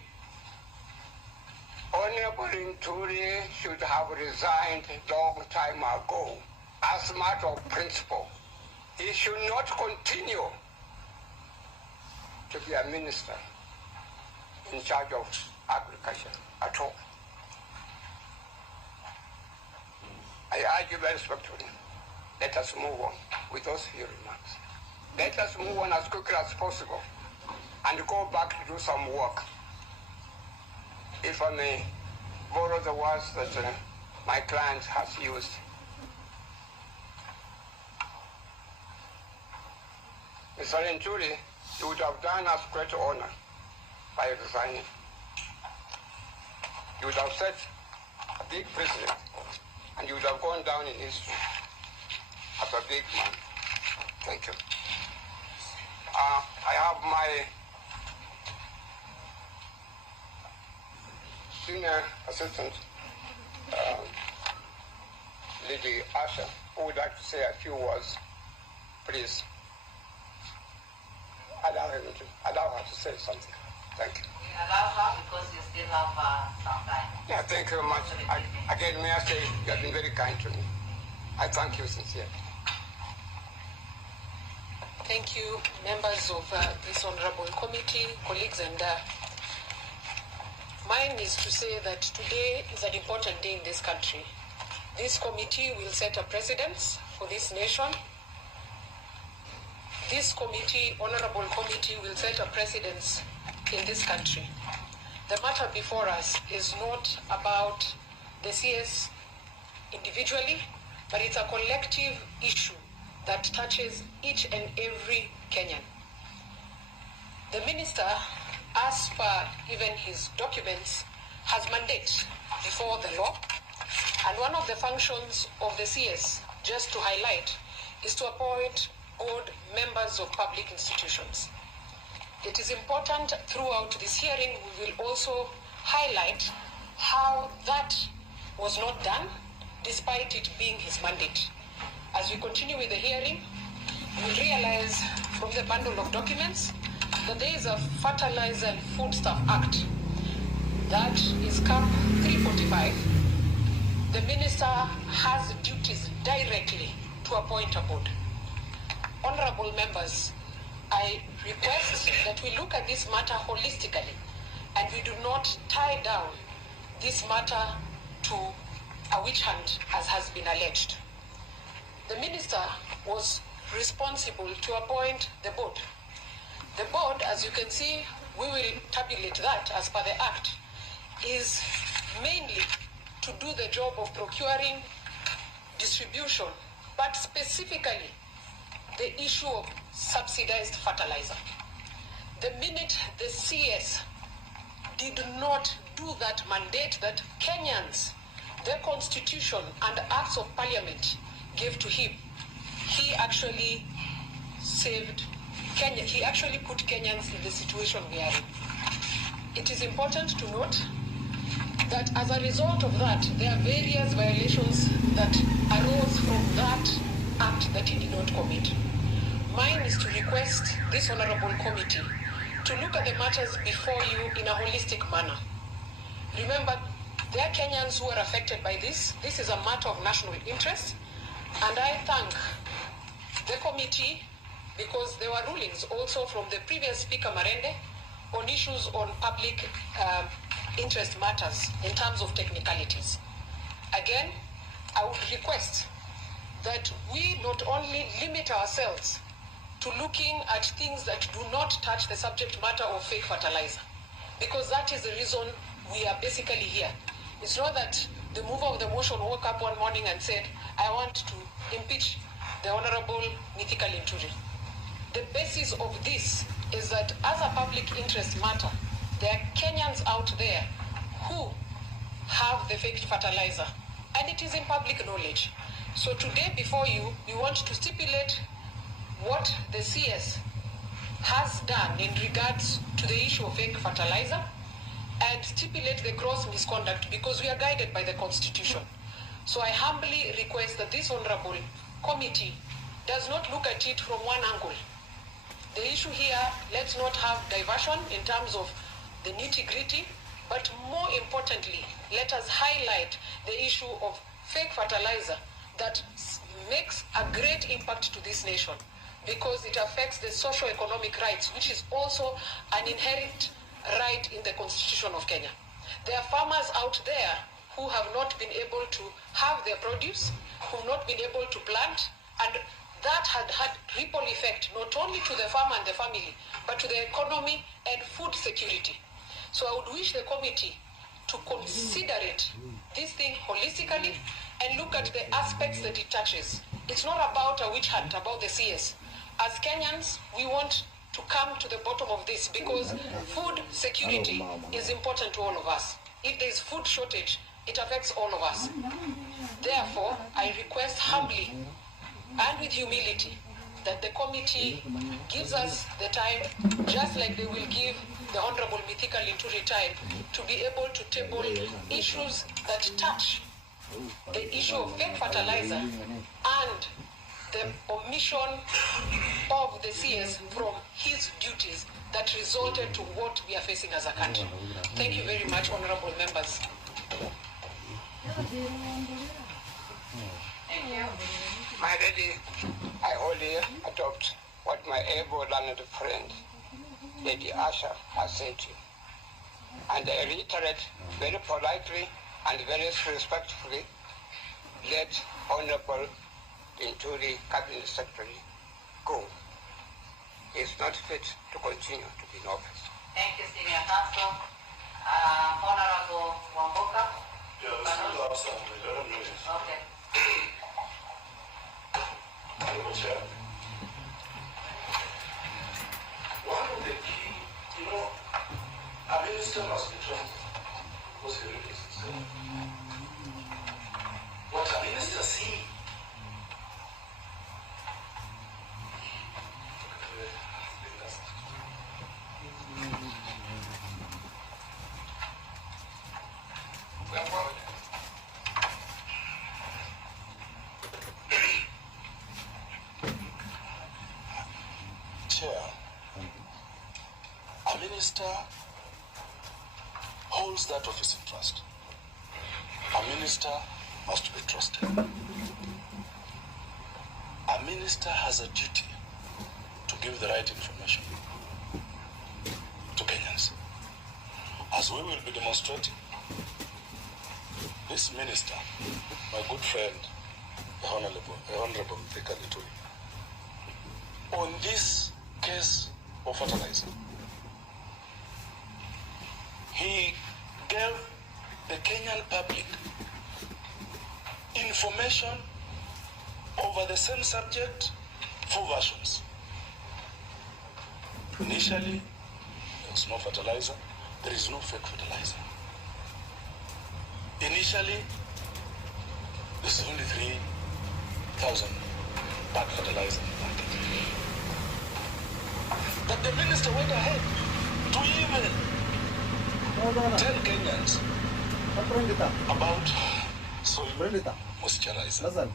Honorable Linturi should have resigned a long time ago as a matter of principle. He should not continue to be a minister in charge of agriculture at all. I urge you very respectfully, let us move on with those few remarks. Let us move on as quickly as possible and go back to do some work. If I may borrow the words that my client has used. Mr. Linturi, you would have done us great honor by resigning. You would have set a big precedent, and you would have gone down in history as a big man. Thank you. I have my senior assistant, Lady Asha, who would like to say a few words. Please allow her to say something. Thank you. We allow her because you still have some time. Yeah, thank you very much. Again, may I say you have been very kind to me. I thank you sincerely. Thank you, members of this honorable committee, colleagues, and mine is to say that today is an important day in this country. This committee will set a precedence for this nation. This committee, honorable committee, will set a precedence in this country. The matter before us is not about the CS individually, but it's a collective issue that touches each and every Kenyan. The minister, as per even his documents, has mandate before the law, and one of the functions of the CS, just to highlight, is to appoint board members of public institutions. It is important throughout this hearing we will also highlight how that was not done despite it being his mandate. As we continue with the hearing, you will realize from the bundle of documents that there is a Fertilizer and Foodstuff Act that is CAP 345. The minister has duties directly to appoint a board. Honorable members, I request that we look at this matter holistically and we do not tie down this matter to a witch hunt as has been alleged. The minister was responsible to appoint the board. The board, as you can see, we will tabulate that as per the Act, is mainly to do the job of procuring, distribution, but specifically the issue of subsidized fertilizer. The minute the CS did not do that mandate that Kenyans, their constitution and acts of parliament gave to him, he actually saved Kenya. He actually put Kenyans in the situation we are in. It is important to note that as a result of that, there are various violations that arose from that act that he did not commit. Mine is to request this honorable committee to look at the matters before you in a holistic manner. Remember, there are Kenyans who are affected by this. This is a matter of national interest, and I thank the committee because there were rulings also from the previous Speaker Marende on issues on public interest matters in terms of technicalities. Again, I would request that we not only limit ourselves to looking at things that do not touch the subject matter of fake fertilizer, because that is the reason we are basically here. It's not that the mover of the motion woke up one morning and said, I want to impeach the Honorable Mithika Linturi. The basis of this is that as a public interest matter, there are Kenyans out there who have the fake fertilizer, and it is in public knowledge. So today before you, we want to stipulate what the CS has done in regards to the issue of fake fertilizer and stipulate the gross misconduct because we are guided by the Constitution. So I humbly request that this honorable committee does not look at it from one angle. The issue here, let's not have diversion in terms of the nitty-gritty, but more importantly, let us highlight the issue of fake fertilizer that makes a great impact to this nation because it affects the socio-economic rights, which is also an inherent right in the Constitution of Kenya. There are farmers out there who have not been able to have their produce, who have not been able to plant, and that had ripple effect not only to the farmer and the family, but to the economy and food security. So I would wish the committee to consider this thing holistically and look at the aspects that it touches. It's not about a witch hunt, about the CS. As Kenyans, we want to come to the bottom of this because food security is important to all of us. If there is food shortage, it affects all of us. Therefore, I request humbly and with humility that the committee gives us the time, just like they will give the Honorable Mithika Linturi time, to be able to table issues that touch the issue of fake fertilizer and the omission of the CS from his duties that resulted to what we are facing as a country. Thank you very much, honorable members. My lady, I only adopt what my able learned friend, Lady Asha, has said to you. And I reiterate very politely and very respectfully, let Honorable Linturi, Cabinet Secretary, go. He is not fit to continue to be in office. Thank you, Senior Counsel. Honorable Wamboka. Yeah, this is outside. I don't know this. Okay. Honorable Chair. One of the key, a minister must be trusted because he reads himself. What a minister sees. Chair, a minister holds that office in trust. A minister must be trusted. A minister has a duty to give the right information to Kenyans. As we will be demonstrating, this minister, my good friend, the Honorable Linturi, on this case of fertilizer, he gave the Kenyan public information over the same subject, 4 versions. Initially, there was no fertilizer. There is no fake fertilizer. Initially, there's only 3,000 bad fertilizer in the market. But the minister went ahead to even tell Kenyans about soil moisturizer.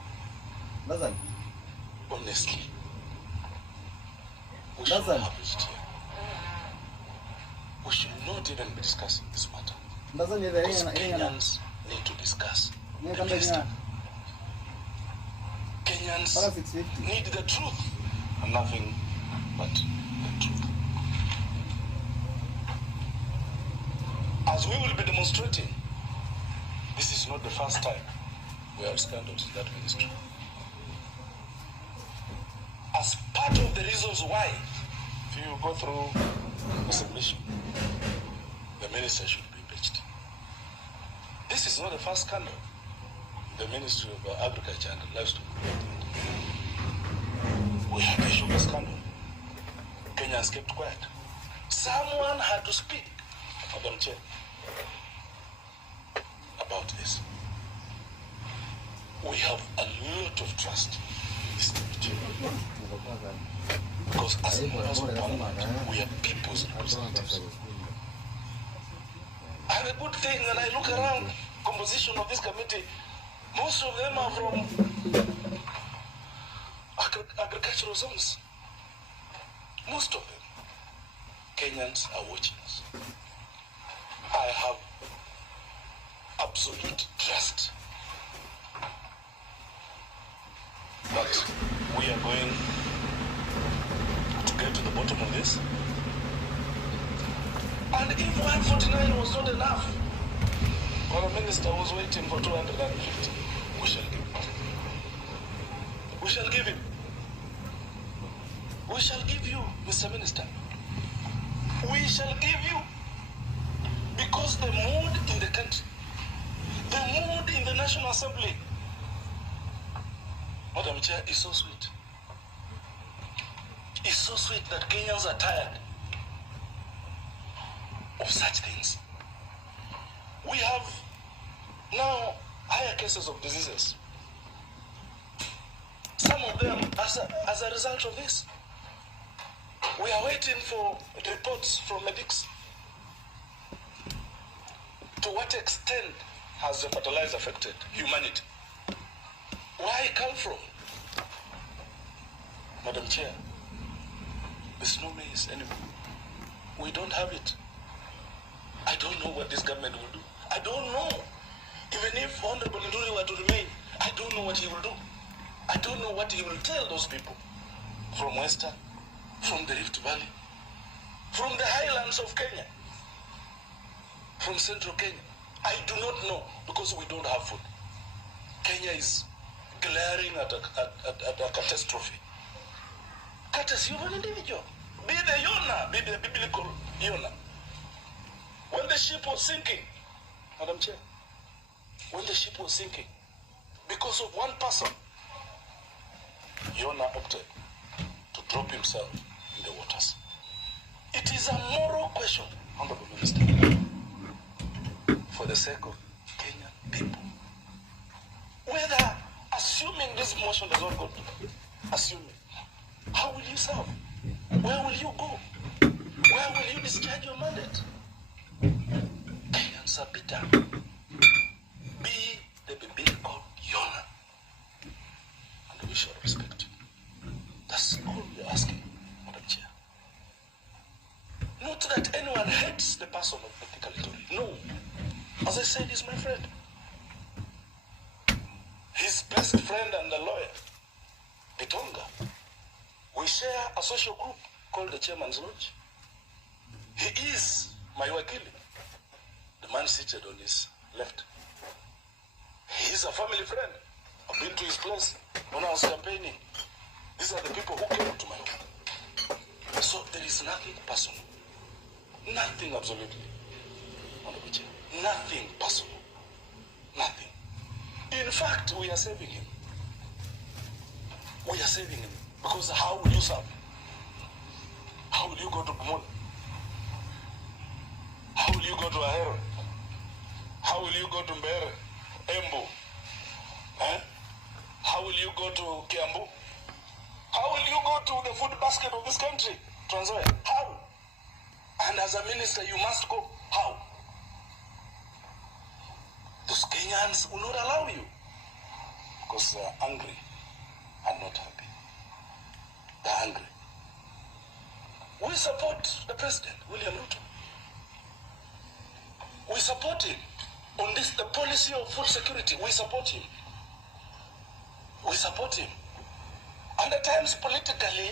Honestly, we should have reached here. We should not even be discussing this matter. Because Kenyans need to discuss the minister. Kenyans need the truth and nothing but the truth. As we will be demonstrating, this is not the first time we have scandals in that ministry. As part of the reasons why, if you go through the submission, the minister should be impeached. This is not the first scandal in the Ministry of Agriculture and Livestock. We had the sugar scandal. Kenyans kept quiet. Someone had to speak, Madam Chair, about this. We have a lot of trust in this committee. Because as members of parliament, we are people's representatives. And a good thing, when I look around composition of this committee, most of them are from agricultural zones. Most of them. Kenyans are watching us. I have absolute trust that we are going to get to the bottom of this. And if 149 was not enough, or the minister was waiting for 250, we shall give it. We shall give him. We shall give you, Mr. Minister. We shall give you. Because the mood in the country, the mood in the National Assembly, Madam Chair, is so sweet. It's so sweet that Kenyans are tired of such things. We have now higher cases of diseases. Some of them as a result of this. We are waiting for reports from medics. To what extent has the fertilizer affected humanity? Where it come from? Madam Chair, there's no maize anymore. We don't have it. I don't know what this government will do. I don't know. Even if Honorable Linturi were to remain, I don't know what he will do. I don't know what he will tell those people from Western from the Rift Valley, from the highlands of Kenya, from central Kenya. I do not know because we don't have food. Kenya is glaring at a catastrophe. Courtesy of an individual. Be the Yonah, be the biblical Yonah. When the ship was sinking, Madam Chair, when the ship was sinking, because of one person, Yonah opted to drop himself in the waters. It is a moral question, Honorable Minister, for the sake of Kenyan people. Whether, assuming this motion does not go through, assuming, how will you serve? Where will you go? Where will you discharge your mandate? Kenyans are bitter. Be the biblical Yonah, and we shall respect you. That's all we are asking, Madam Chair. Not that anyone hates the person of Ethical Linturi. No. As I said, he's my friend. His best friend and a lawyer, Pitonga. We share a social group called the Chairman's Lodge. He is my wakili, the man seated on his left. He is a family friend. I've been to his place when I was campaigning. These are the people who came to my home. So there is nothing personal. Nothing absolutely. Nothing personal. Nothing. In fact, we are saving him. We are saving him. Because how will you serve? How will you go to Bumula? How will you go to Ahero? How will you go to Mbere? Embu? Eh? How will you go to Kiambu? How will you go to the food basket of this country? Trans Nzoia? How? And as a minister, you must go. How? Those Kenyans will not allow you. Because they are angry and not happy. They're angry. We support the president, William Ruto. We support him on this, the policy of food security. We support him. We support him. And at times politically,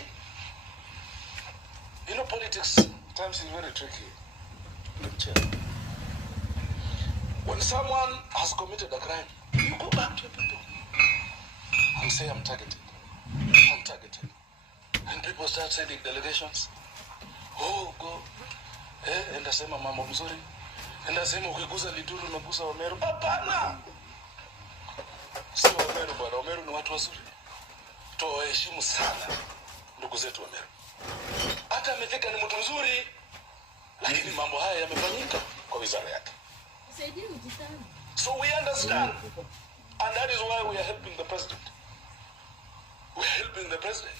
you know, politics at times is very tricky. When someone has committed a crime, you go back to your people and say, I'm targeted. I'm targeted. And people start sending delegations. Oh, go. Enda sema mambo mzuri. Enda sema ukiguza Linturi unaguza Wameru. Hapana. Sio Wameru bwana. Wameru ni watu wazuri. Tuwaheshimu sana ndugu zetu Wameru. Hata amefika ni mtu mzuri, lakini mambo haya yamefanyika kwa wizara yake. So we understand. And that is why we are helping the president. We are helping the president.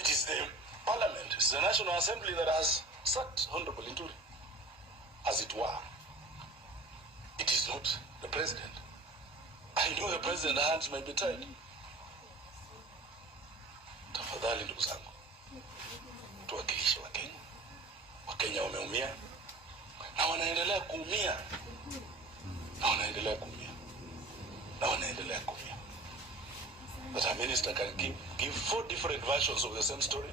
It is the parliament, it's the National Assembly that has sacked Honorable Linturi, as it were. It is not the president. I know the president's hands may be tied. Tafadhali ndugu zangu, tuwakilishe Wakenya. Wakenya wameumia na wanaendelea kuumia. Na wanaendelea kuumia. Na wanaendelea kuumia. That a minister can give 4 different versions of the same story.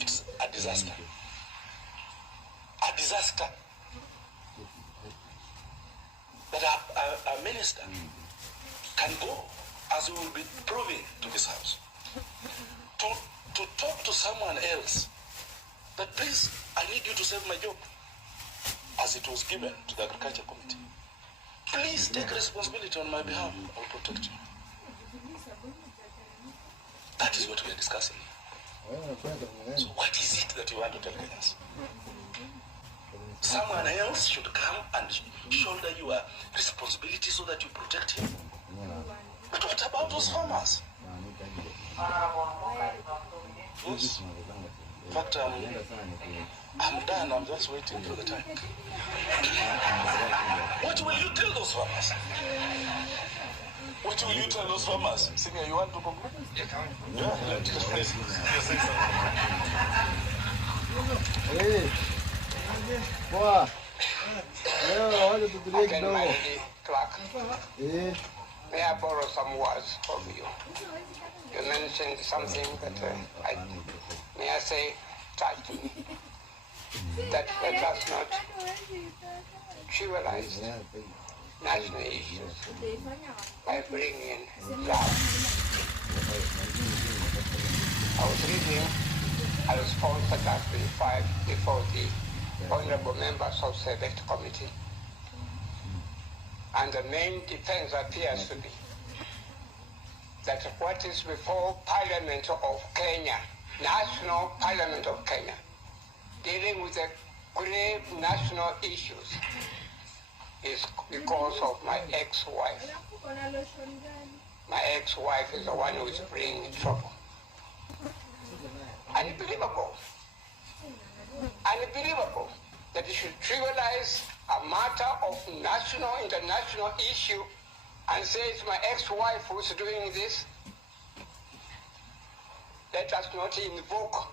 It's a disaster. A disaster. That a minister can go, as we will be proving to this house, to talk to someone else that, please, I need you to save my job, as it was given to the Agriculture Committee. Please take responsibility on my behalf. I will protect you. That is what we are discussing. So what is it that you want to tell Kenyans? Someone else should come and shoulder your responsibility so that you protect him. But what about those farmers? Yes. In fact, I'm done. I'm just waiting for the time. What will you tell those farmers? What will you tell those farmers? Senior, you want to conclude? Yeah, please. Hey, boa. Olha, tu teria que dar. Clark, may I borrow some words from you? You mentioned something that may I say, touched me. That let us not trivialize national issues by bringing love. I was reading a response that has been filed before the honorable members of Select Committee. And the main defense appears to be that what is before Parliament of Kenya, National Parliament of Kenya, dealing with the grave national issues, is because of my ex-wife. My ex-wife is the one who is bringing trouble. Unbelievable. Unbelievable that you should trivialize a matter of national, international issue and say it's my ex-wife who's doing this. Let us not invoke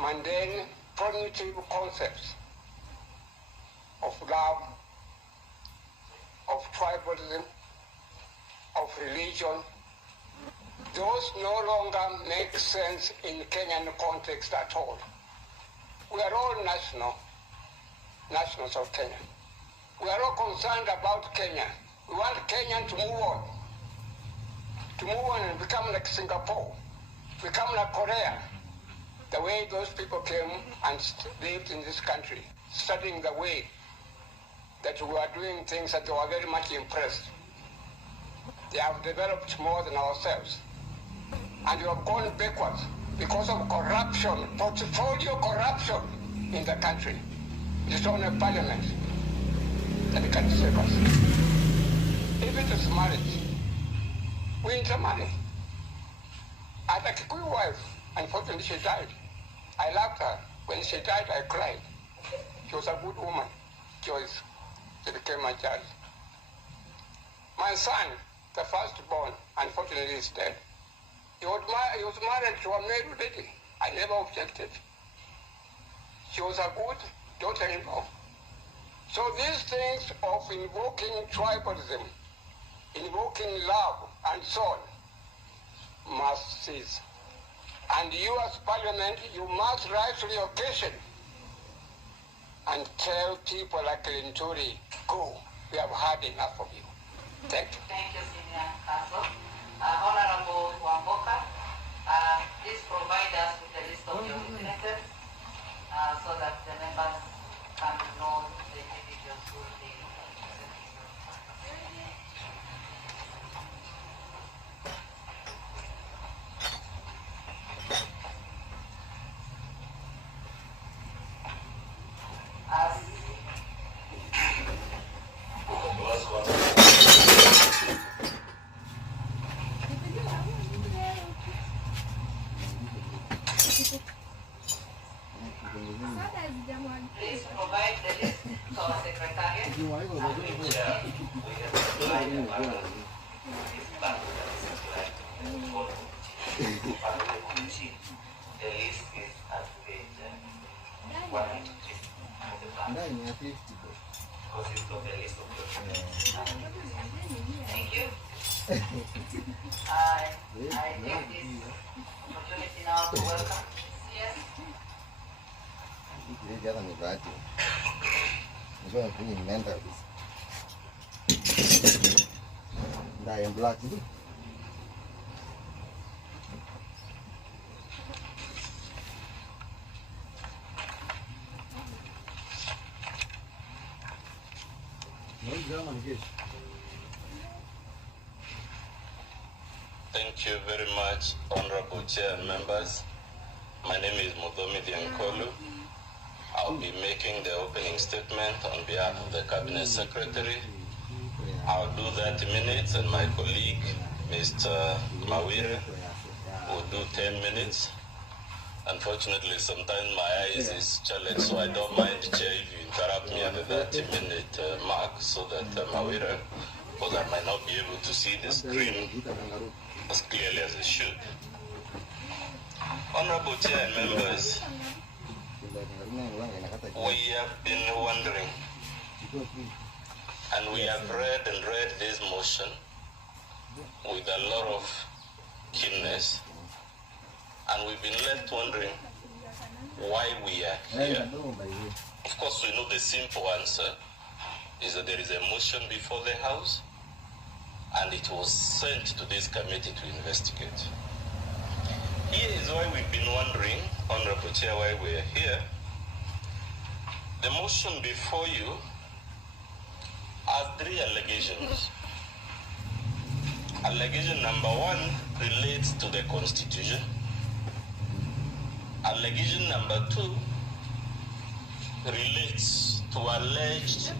mundane, primitive concepts of love, of tribalism, of religion. Those no longer make sense in Kenyan context at all. We are all nationals of Kenya. We are all concerned about Kenya. We want Kenya to move on and become like Singapore, become like Korea, the way those people came and lived in this country, studying the way that we are doing things that they were very much impressed. They have developed more than ourselves. And we have gone backwards because of corruption, portfolio corruption in the country. It's only Parliament that can save us. If it is marriage, we intermarry. I had a Kikuyu wife, unfortunately she died. I loved her. When she died, I cried. She was a good woman, Joyce. She became my child. My son, the firstborn, unfortunately is dead. He was married to a married lady. I never objected. She was a good daughter-in-law. So these things of invoking tribalism, invoking love, and so on, must cease. And you as Parliament, you must rise to the occasion and tell people like Linturi, go, we have had enough of you. Thank you. Thank you, Senior Counsel. Honorable Wamboka, please provide us with a list of your witnesses so that the members can know the individuals who will be representing you. Please provide the list to our secretariat. The list is at page 153 of the plan. Consists of the list of documents. Thank you. I take this opportunity now to welcome CS. Jana ni bahati. Ndio kwenye mental kabisa. Ndai black hivi. Thank you very much, Honorable Chair and members. My name is Mudomi Diankolu. I'll be making the opening statement on behalf of the Cabinet Secretary. I'll do 30 minutes, and my colleague, Mr. Mawire, will do 10 minutes. Unfortunately, sometimes my eyes is challenged, so I don't mind, Chair, if you interrupt me at the 30-minute mark, so that Mawire, because I might not be able to see the screen as clearly as it should. Honorable Chair and members, we have been wondering, and we have read this motion with a lot of keenness and we've been left wondering why we are here. Of course, we know the simple answer is that there is a motion before the House, and it was sent to this committee to investigate. Here is why we've been wondering, Honorable Chair, why we are here. The motion before you has 3 allegations. Allegation number 1 relates to the Constitution. Allegation number 2 relates to alleged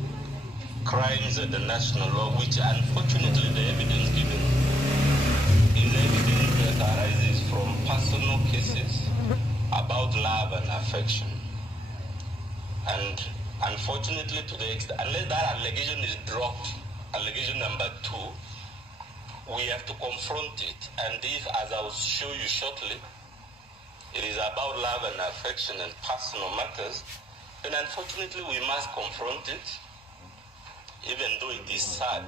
crimes at the national law, which unfortunately the evidence given is evidence that arises from personal cases about love and affection. And unfortunately, to the extent, unless that allegation is dropped, allegation number 2, we have to confront it. And if, as I will show you shortly, it is about love and affection and personal matters, then unfortunately we must confront it, even though it is sad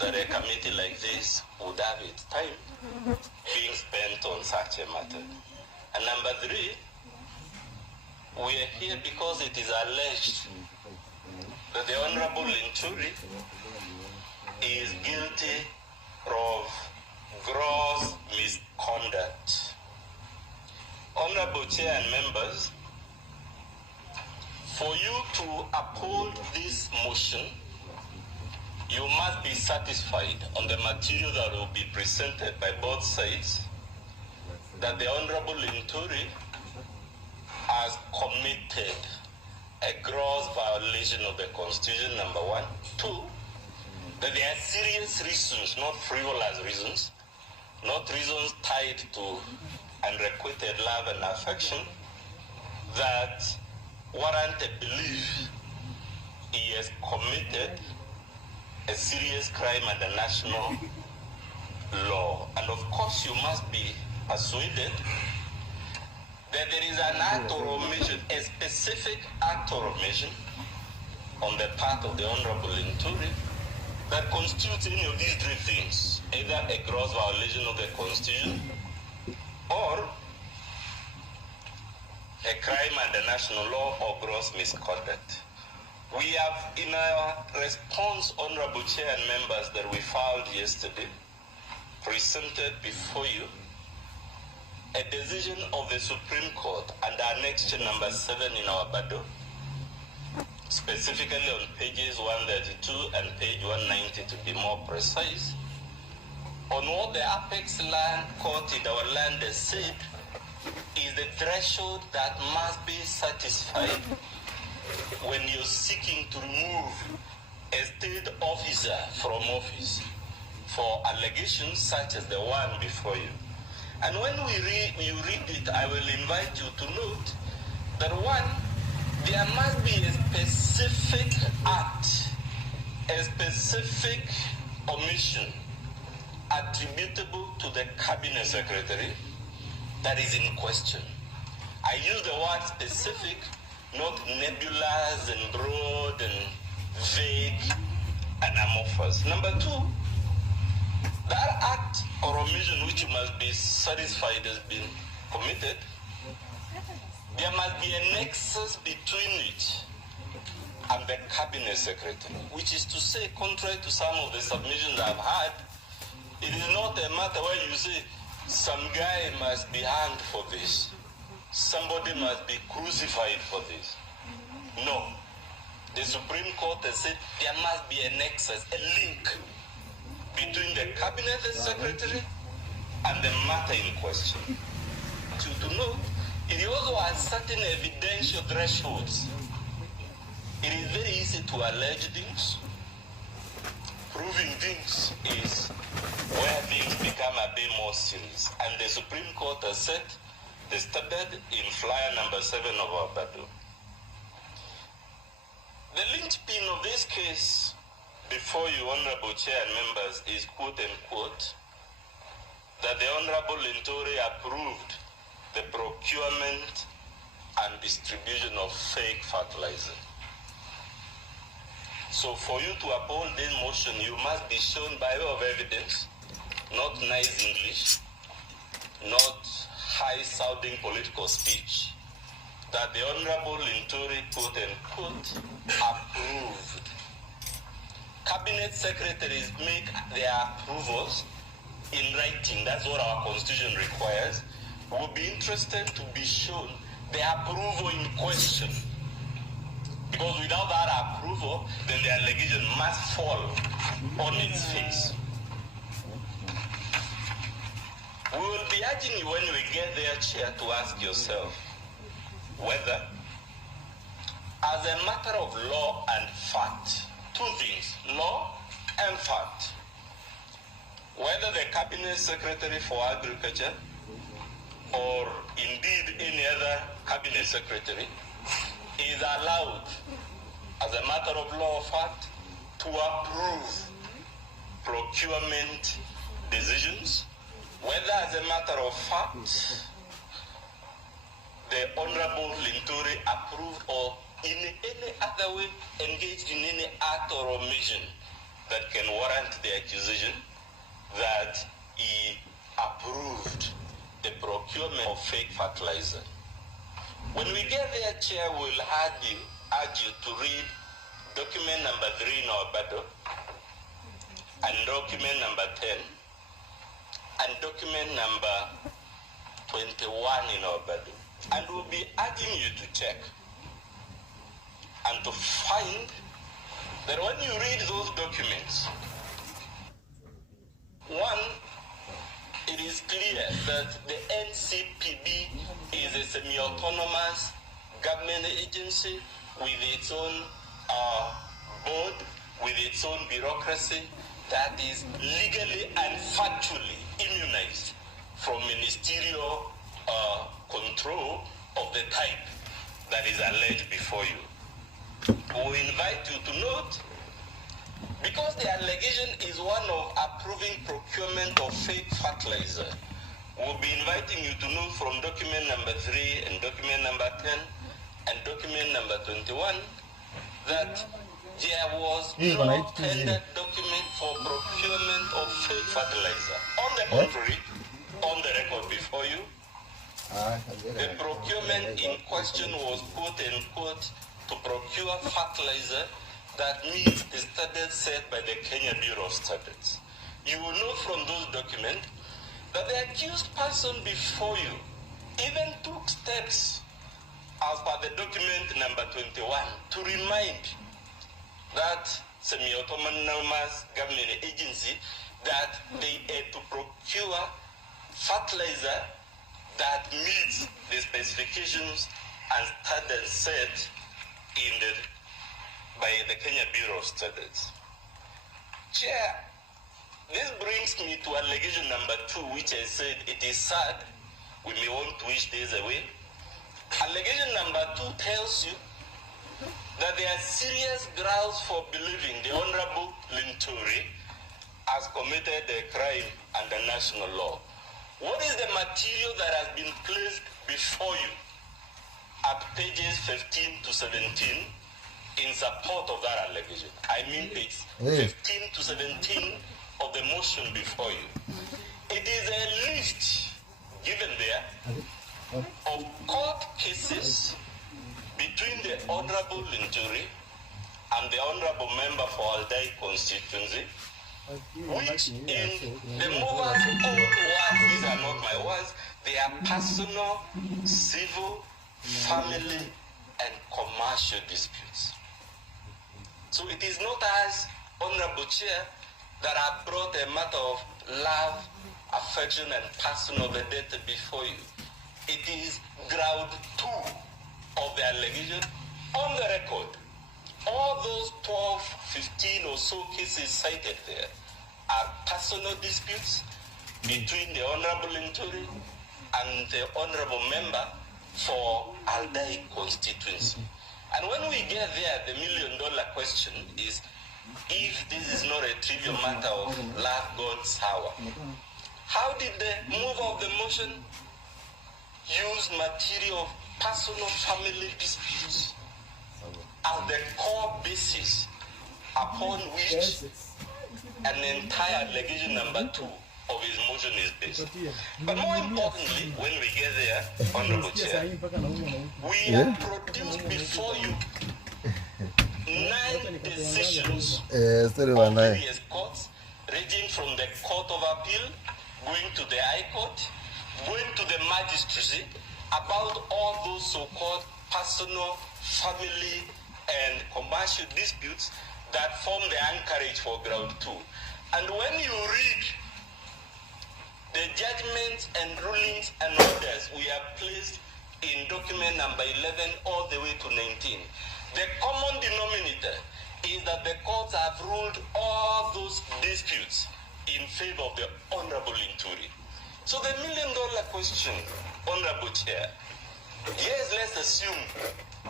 that a committee like this would have its time being spent on such a matter. And number 3, we are here because it is alleged that the Honorable Linturi is guilty of gross misconduct. Honorable Chair and members, for you to uphold this motion, you must be satisfied on the material that will be presented by both sides that the Honorable Linturi has committed a gross violation of the Constitution, number 1. 2, that there are serious reasons, not frivolous reasons, not reasons tied to unrequited love and affection, that warrant a belief he has committed a serious crime under national law. And of course, you must be persuaded that there is an act or omission, a specific act or omission on the part of the Honorable Linturi that constitutes any of these 3 things, either a gross violation of the Constitution or a crime under national law or gross misconduct. We have, in our response, Honorable Chair and members, that we filed yesterday, presented before you a decision of the Supreme Court under annexure number 7 in our BADO, specifically on pages 132 and page 190 to be more precise, on what the Apex Land Court in our land has said is the threshold that must be satisfied when you're seeking to remove a state officer from office for allegations such as the one before you. And when you read it, I will invite you to note that 1, there must be a specific act, a specific omission attributable to the Cabinet Secretary that is in question. I use the word specific, not nebulous and broad and vague and amorphous. Number 2, that act or omission which must be satisfied has been committed, there must be a nexus between it and the Cabinet Secretary, which is to say, contrary to some of the submissions I've had, it is not a matter where you say some guy must be hanged for this, somebody must be crucified for this. No. The Supreme Court has said there must be a nexus, a link between the Cabinet Secretary and the matter in question. To note, it also has certain evidential thresholds. It is very easy to allege things. Proving things is where things become a bit more serious. And the Supreme Court has set the standard in flyer number 7 of our battle. The linchpin of this case before you, Honorable Chair and members, is quote unquote that the Honorable Linturi approved the procurement and distribution of fake fertilizer. So for you to uphold this motion, you must be shown by way of evidence, not nice English, not high-sounding political speech that the Honorable Linturi, quote-unquote, approved. Cabinet secretaries make their approvals in writing. That's what our constitution requires. We'll be interested to be shown the approval in question. Because without that approval, then the allegation must fall on its face. We will be urging you when we get there, Chair, to ask yourself whether, as a matter of law and fact, two things, law and fact, whether the Cabinet Secretary for Agriculture or indeed any other Cabinet Secretary is allowed, as a matter of law or fact, to approve procurement decisions, whether as a matter of fact the Honorable Linturi approved or in any other way engaged in any act or omission that can warrant the accusation that he approved the procurement of fake fertilizer. When we get there, Chair, we'll urge you to read document number 3 in our battle, and document number 10, and document number 21 in our battle. And we'll be urging you to check and to find that when you read those documents, one, it is clear that the NCPB is a semi-autonomous government agency with its own board, with its own bureaucracy that is legally and factually immunized from ministerial control of the type that is alleged before you. We invite you to note, because the allegation is one of approving procurement of fake fertilizer, we'll be inviting you to note from document number 3 and document number 10 and document number 21 that there was no tender document for procurement of fake fertilizer. On the contrary, on the record before you, the procurement in question was quote-unquote to procure fertilizer that meets the standards set by the Kenya Bureau of Standards. You will note from those documents that the accused person before you even took steps as per the document number 21 to remind that semi-autonomous government agency that they had to procure fertilizer that meets the specifications and standards set by the Kenya Bureau of Standards. Chair, this brings me to allegation number 2, which I said it is sad, we may want to wish days away. Allegation number 2 tells you that there are serious grounds for believing the Honorable Linturi has committed a crime under national law. What is the material that has been placed before you at pages 15 to 17 in support of that allegation? I mean page 15 to 17 of the motion before you. It is a list given there of court cases between the Honorable Linturi and the Honorable Member for Aldai constituency, which in the mover's own words, these are not my words, they are personal, civil, family, and commercial disputes. So it is not as Honorable Chair that I brought a matter of love, affection, and personal vendetta before you. It is ground 2 of the allegation on the record. All those 12, 15 or so cases cited there are personal disputes between the Honorable Linturi and the Honorable Member for Aldai constituency. And when we get there, the $1 million question is, if this is not a trivial matter of love, God, sour, how did the mover of the motion use material of personal family disputes as the core basis upon which an entire allegation number 2 of his motion is based. But more importantly, when we get there, Honorable Chair, we have produced before you 9 decisions of various courts, ranging from the Court of Appeal, going to the High Court, going to the magistracy, about all those so-called personal, family, and commercial disputes that form the anchorage for Ground 2. And when you read the judgments and rulings and orders we have placed in document number 11 all the way to 19, the common denominator is that the courts have ruled all those disputes in favor of the Honorable Linturi. So the million-dollar question, Honorable Chair, yes, let's assume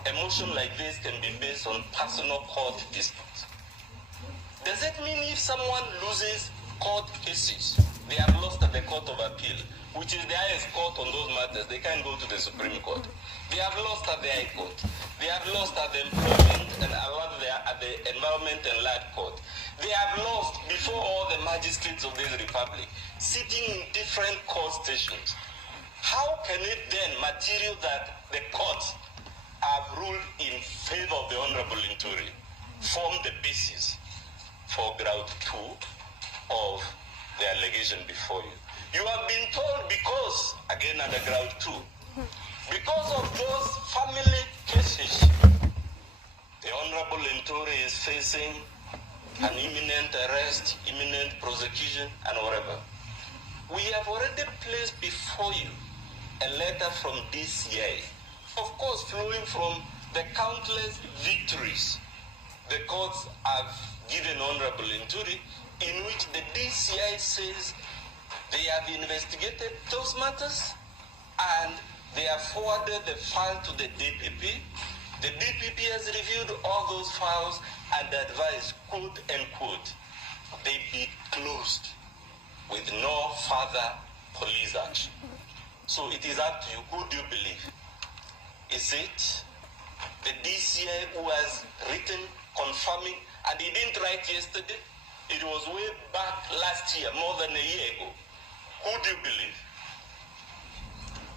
a motion like this can be based on personal court disputes. Does it mean if someone loses court cases, they have lost at the Court of Appeal, which is the highest court on those matters, they can't go to the Supreme Court. They have lost at the High Court. They have lost at the Employment and at the Environment and Land Court. They have lost before all the magistrates of this republic, sitting in different court stations. How can it then material that the courts have ruled in favor of the Honorable Linturi form the basis for Ground 2 of the allegation before you? You have been told because, again under Ground 2, because of those family cases, the Honorable Linturi is facing an imminent arrest, imminent prosecution, and whatever. We have already placed before you a letter from DCI, of course flowing from the countless victories the courts have given Honorable Linturi, in which the DCI says they have investigated those matters and they have forwarded the file to the DPP. The DPP has reviewed all those files and advised, quote unquote, they be closed with no further police action. So it is up to you. Who do you believe? Is it the DCI who has written, confirming, and he didn't write yesterday? It was way back last year, more than a year ago. Who do you believe?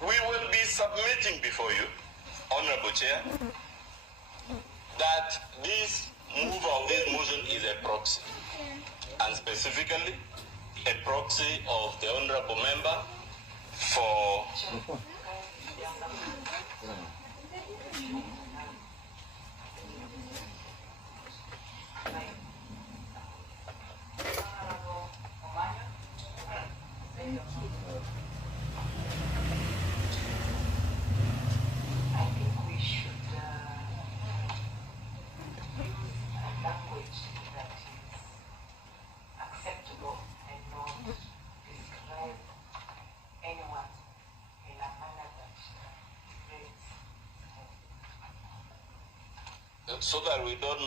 We will be submitting before you, Honorable Chair, that this move of this motion is a proxy, and specifically a proxy of the Honorable Member for so that we don't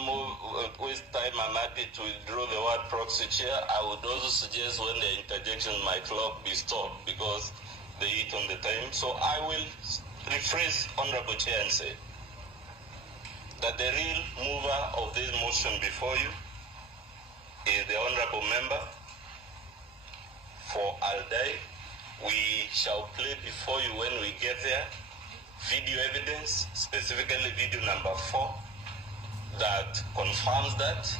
waste time. I'm happy to withdraw the word proxy, Chair. I would also suggest when the interjection might clock be stopped because they eat on the time. So I will rephrase, Honorable Chair, and say that the real mover of this motion before you is the Honorable Member for Aldai. We shall play before you when we get there video evidence, specifically video number 4, that confirms that.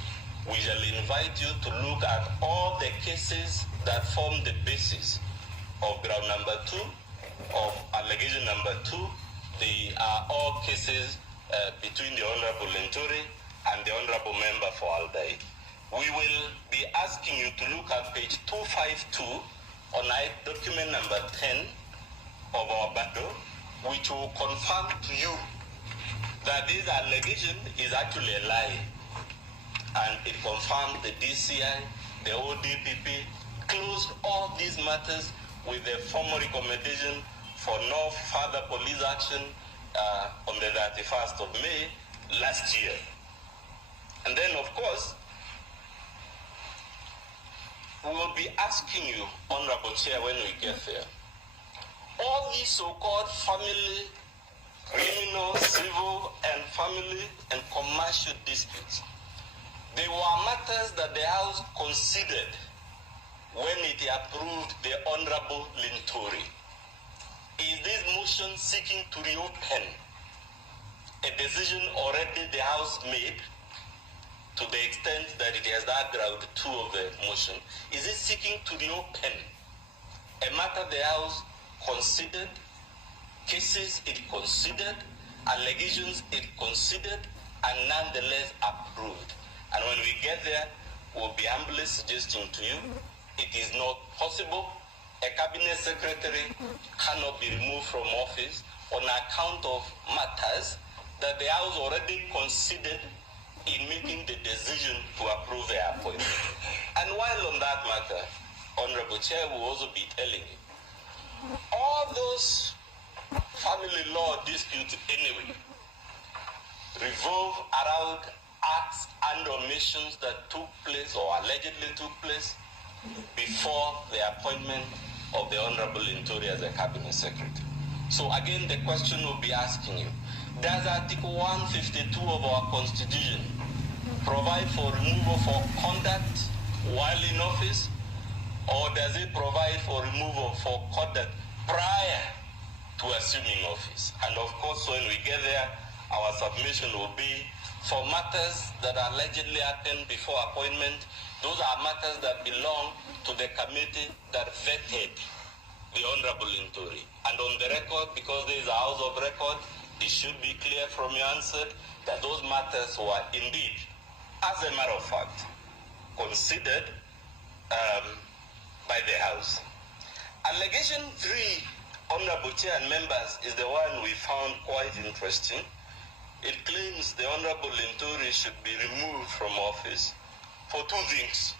We shall invite you to look at all the cases that form the basis of ground number 2, of allegation number 2. They are all cases between the Honorable Linturi and the Honorable Member for Aldai. We will be asking you to look at page 252 on document number 10 of our bundle, which will confirm to you that this allegation is actually a lie. And it confirmed the DCI, the ODPP, closed all these matters with a formal recommendation for no further police action on the 31st of May last year. And then, of course, we will be asking you, Honorable Chair, when we get there, all these so-called family, criminal, civil, and family and commercial disputes, they were matters that the House considered when it approved the Honorable Linturi. Is this motion seeking to reopen a decision already the House made to the extent that it has aggraved 2 of the motion? Is it seeking to reopen a matter the House considered, cases it considered, allegations it considered, and nonetheless approved? And when we get there, we'll be humbly suggesting to you, it is not possible. A cabinet secretary cannot be removed from office on account of matters that the House already considered in making the decision to approve their appointment. And while on that matter, Honorable Chair will also be telling you, all those family law disputes anyway revolve around acts and omissions that took place or allegedly took place before the appointment of the Honorable Linturi as a cabinet secretary. So again, the question will be asking you, does Article 152 of our Constitution provide for removal for conduct while in office, or does it provide for removal for conduct prior to assuming office? And of course, when we get there, our submission will be for matters that allegedly happened before appointment. Those are matters that belong to the committee that vetted the Honorable Linturi. And on the record, because there is a house of record, it should be clear from your answer that those matters were indeed, as a matter of fact, considered by the House. Allegation 3, Honorable Chair and members, is the one we found quite interesting. It claims the Honorable Linturi should be removed from office for 2 things.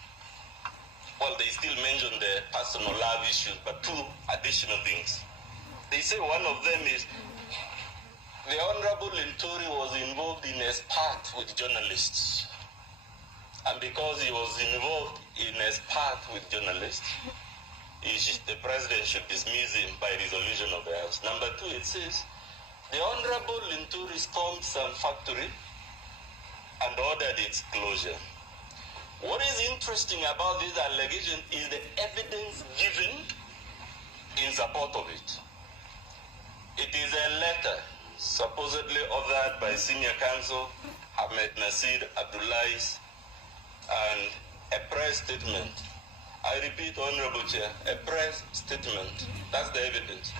Well, they still mention the personal love issues, but 2 additional things. They say one of them is the Honorable Linturi was involved in a spat with journalists. And because he was involved in a spat with journalists, the president should dismiss him by resolution of the House. Number 2, it says, the Honorable Linturi stormed some factory and ordered its closure. What is interesting about this allegation is the evidence given in support of it. It is a letter supposedly authored by Senior Counsel Ahmed Nasir Abdullahis and a press statement. I repeat, Honorable Chair, a press statement. That's the evidence.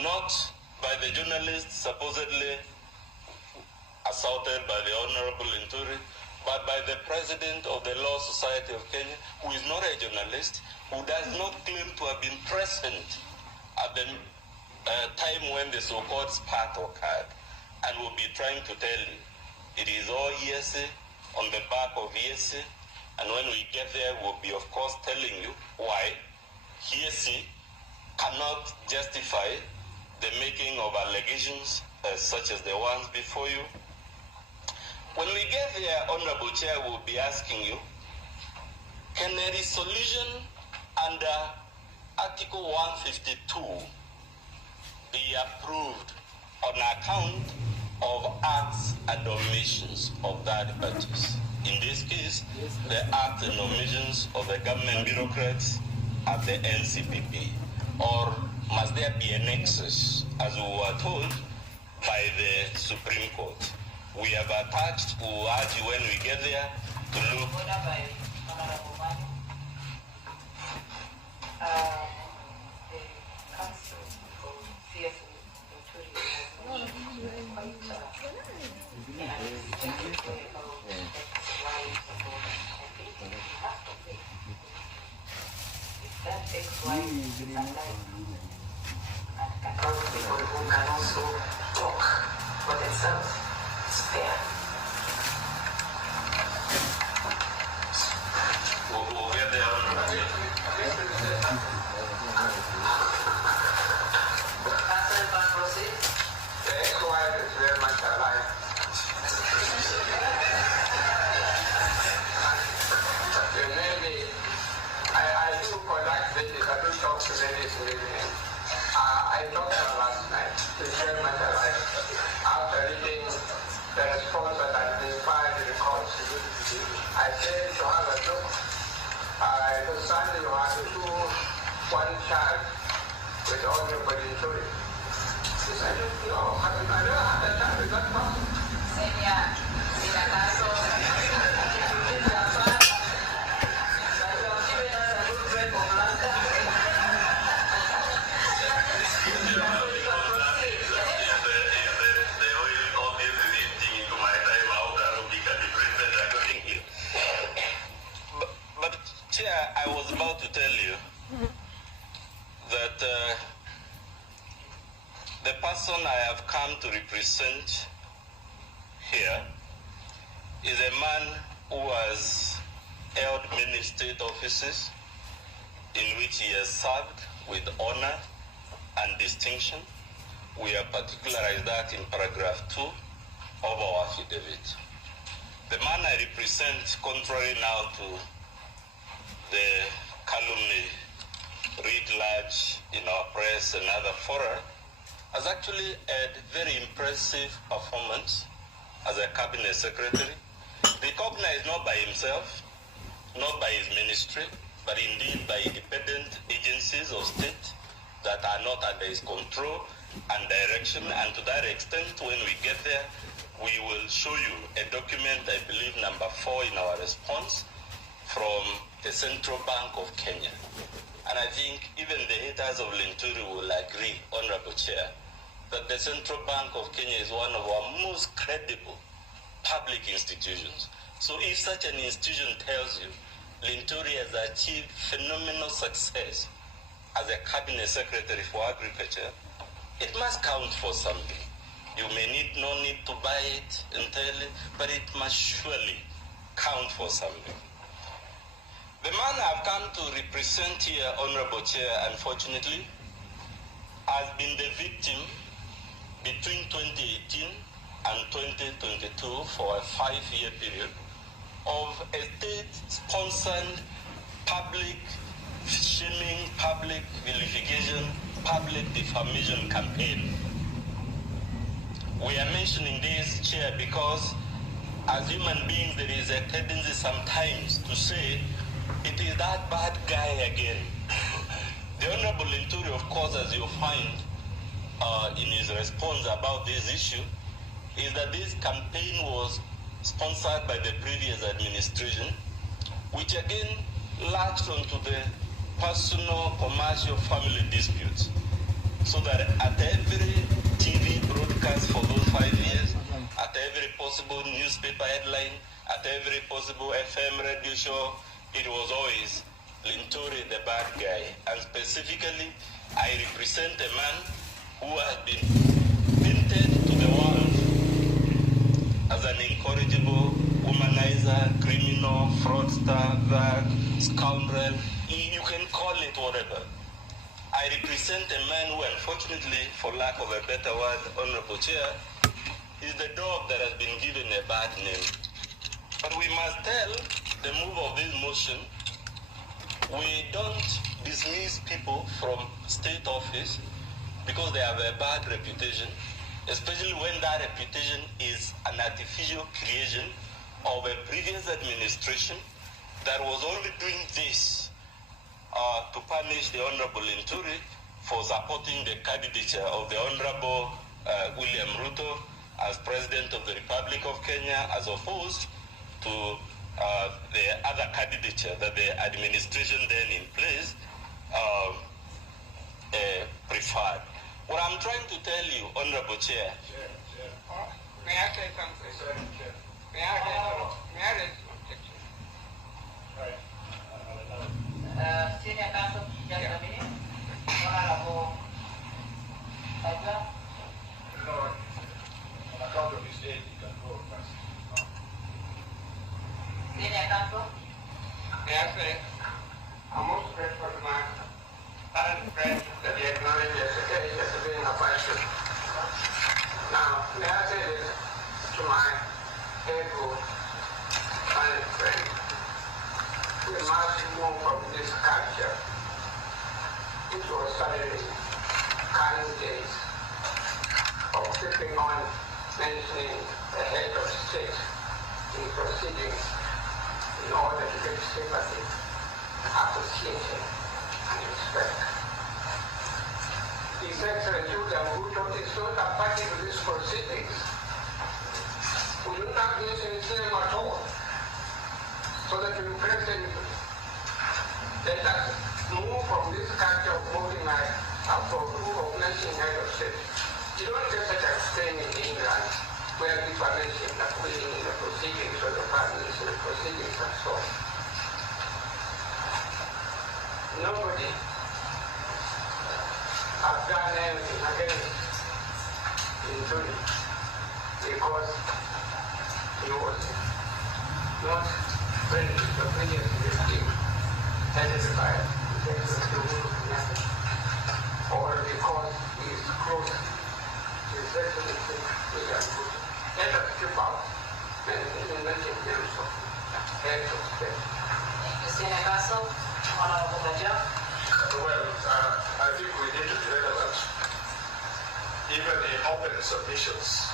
Not by the journalist supposedly assaulted by the Honorable Linturi, but by the President of the Law Society of Kenya, who is not a journalist, who does not claim to have been present at the time when the so-called spat occurred, and will be trying to tell you it is all hearsay on the back of hearsay. And when we get there, we'll be, of course, telling you why hearsay cannot justify the making of allegations such as the ones before you. When we get there, Honorable Chair, we'll be asking you, can a resolution under Article 152 be approved on account of acts and omissions of third parties? In this case, the acts and omissions of the government bureaucrats at the NCPP. Or must there be an excess, as we were told by the Supreme Court? We have attached, we will urge you when we get there to look. The Council for CS Linturi has that ex-wife is alive and across people who can also talk for themselves. It's fair. We'll get there. Proceed. The ex-wife is very much alive. Maybe I do conduct visits. I do talk to ladies in the evening. I talked to her last night. She's very much alive. After reading the response that has been filed in the court, I said to her, look, The son you had one child with all your Linturi. He said, no, I never had a child with that person. But Chair, I was about to tell you that the person I have come to represent here is a man who has held many state offices in which he has served with honor and distinction. We have particularized that in paragraph 2 of our affidavit. The man I represent, contrary now to the calumny read large in our press and other fora, has actually had very impressive performance as a cabinet secretary, recognized not by himself, not by his ministry, but indeed by independent agencies of state that are not under his control and direction. And to that extent, when we get there, we will show you a document, I believe number 4 in our response, from the Central Bank of Kenya. And I think even the haters of Linturi will agree, Honorable Chair, that the Central Bank of Kenya is one of our most credible public institutions. So if such an institution tells you Linturi has achieved phenomenal success as a cabinet secretary for agriculture, it must count for something. You may no need to buy it entirely, but it must surely count for something. The man I've come to represent here, Honorable Chair, unfortunately, has been the victim between 2018 and 2022 for a 5-year period of a state-sponsored public shaming, public vilification, public defamation campaign. We are mentioning this, Chair, because as human beings, there is a tendency sometimes to say, it is that bad guy again. The Honorable Linturi, of course, as you'll find in his response about this issue, is that this campaign was sponsored by the previous administration, which again latched onto the personal, commercial, family disputes. So that at every TV broadcast for those 5 years, at every possible newspaper headline, at every possible FM radio show, it was always Linturi the bad guy. And specifically, I represent a man who has been painted to the world as an incorrigible womanizer, criminal, fraudster, thug, scoundrel. You can call it whatever. I represent a man who, unfortunately, for lack of a better word, Honorable Chair, is the dog that has been given a bad name. But we must tell the move of this motion, we don't dismiss people from state office because they have a bad reputation, especially when that reputation is an artificial creation of a previous administration that was only doing this to punish the Honorable Linturi for supporting the candidature of the Honorable William Ruto as President of the Republic of Kenya, as opposed to the other candidature that the administration then in place preferred. What I'm trying to tell you, Honorable Chair. May I say something? Sorry, Chair. May I raise an objection? Senior Counsel, just a minute. Honorable Edgar. No, on account of his age, he can go first. Senior Counsel. May I say, I'm most grateful to my current friend that he acknowledged yesterday in a question. Now, may I say this to my able current friend? We must move from this culture, which was suddenly kind days of keeping on mentioning the head of state in proceedings in order to get sympathy. appreciation and respect. His Excellency William Ruto is not a party to these proceedings. We do not mention his name at all, so that we impress anybody. Let us move from this culture of moving from rule of nation head of state. You don't get such a thing in England where people are mentioned that winning in the proceedings or the families in the proceedings and so on. Nobody has done anything against Linturi because he was not friendly to the previous regime headed by the Executive Method, or because he is close to His Excellency William Ruto. Let us keep out and mention names of heads of state. Thank you, Senator. Honorable Major. Well, I think we need to be relevant. Even in open submissions,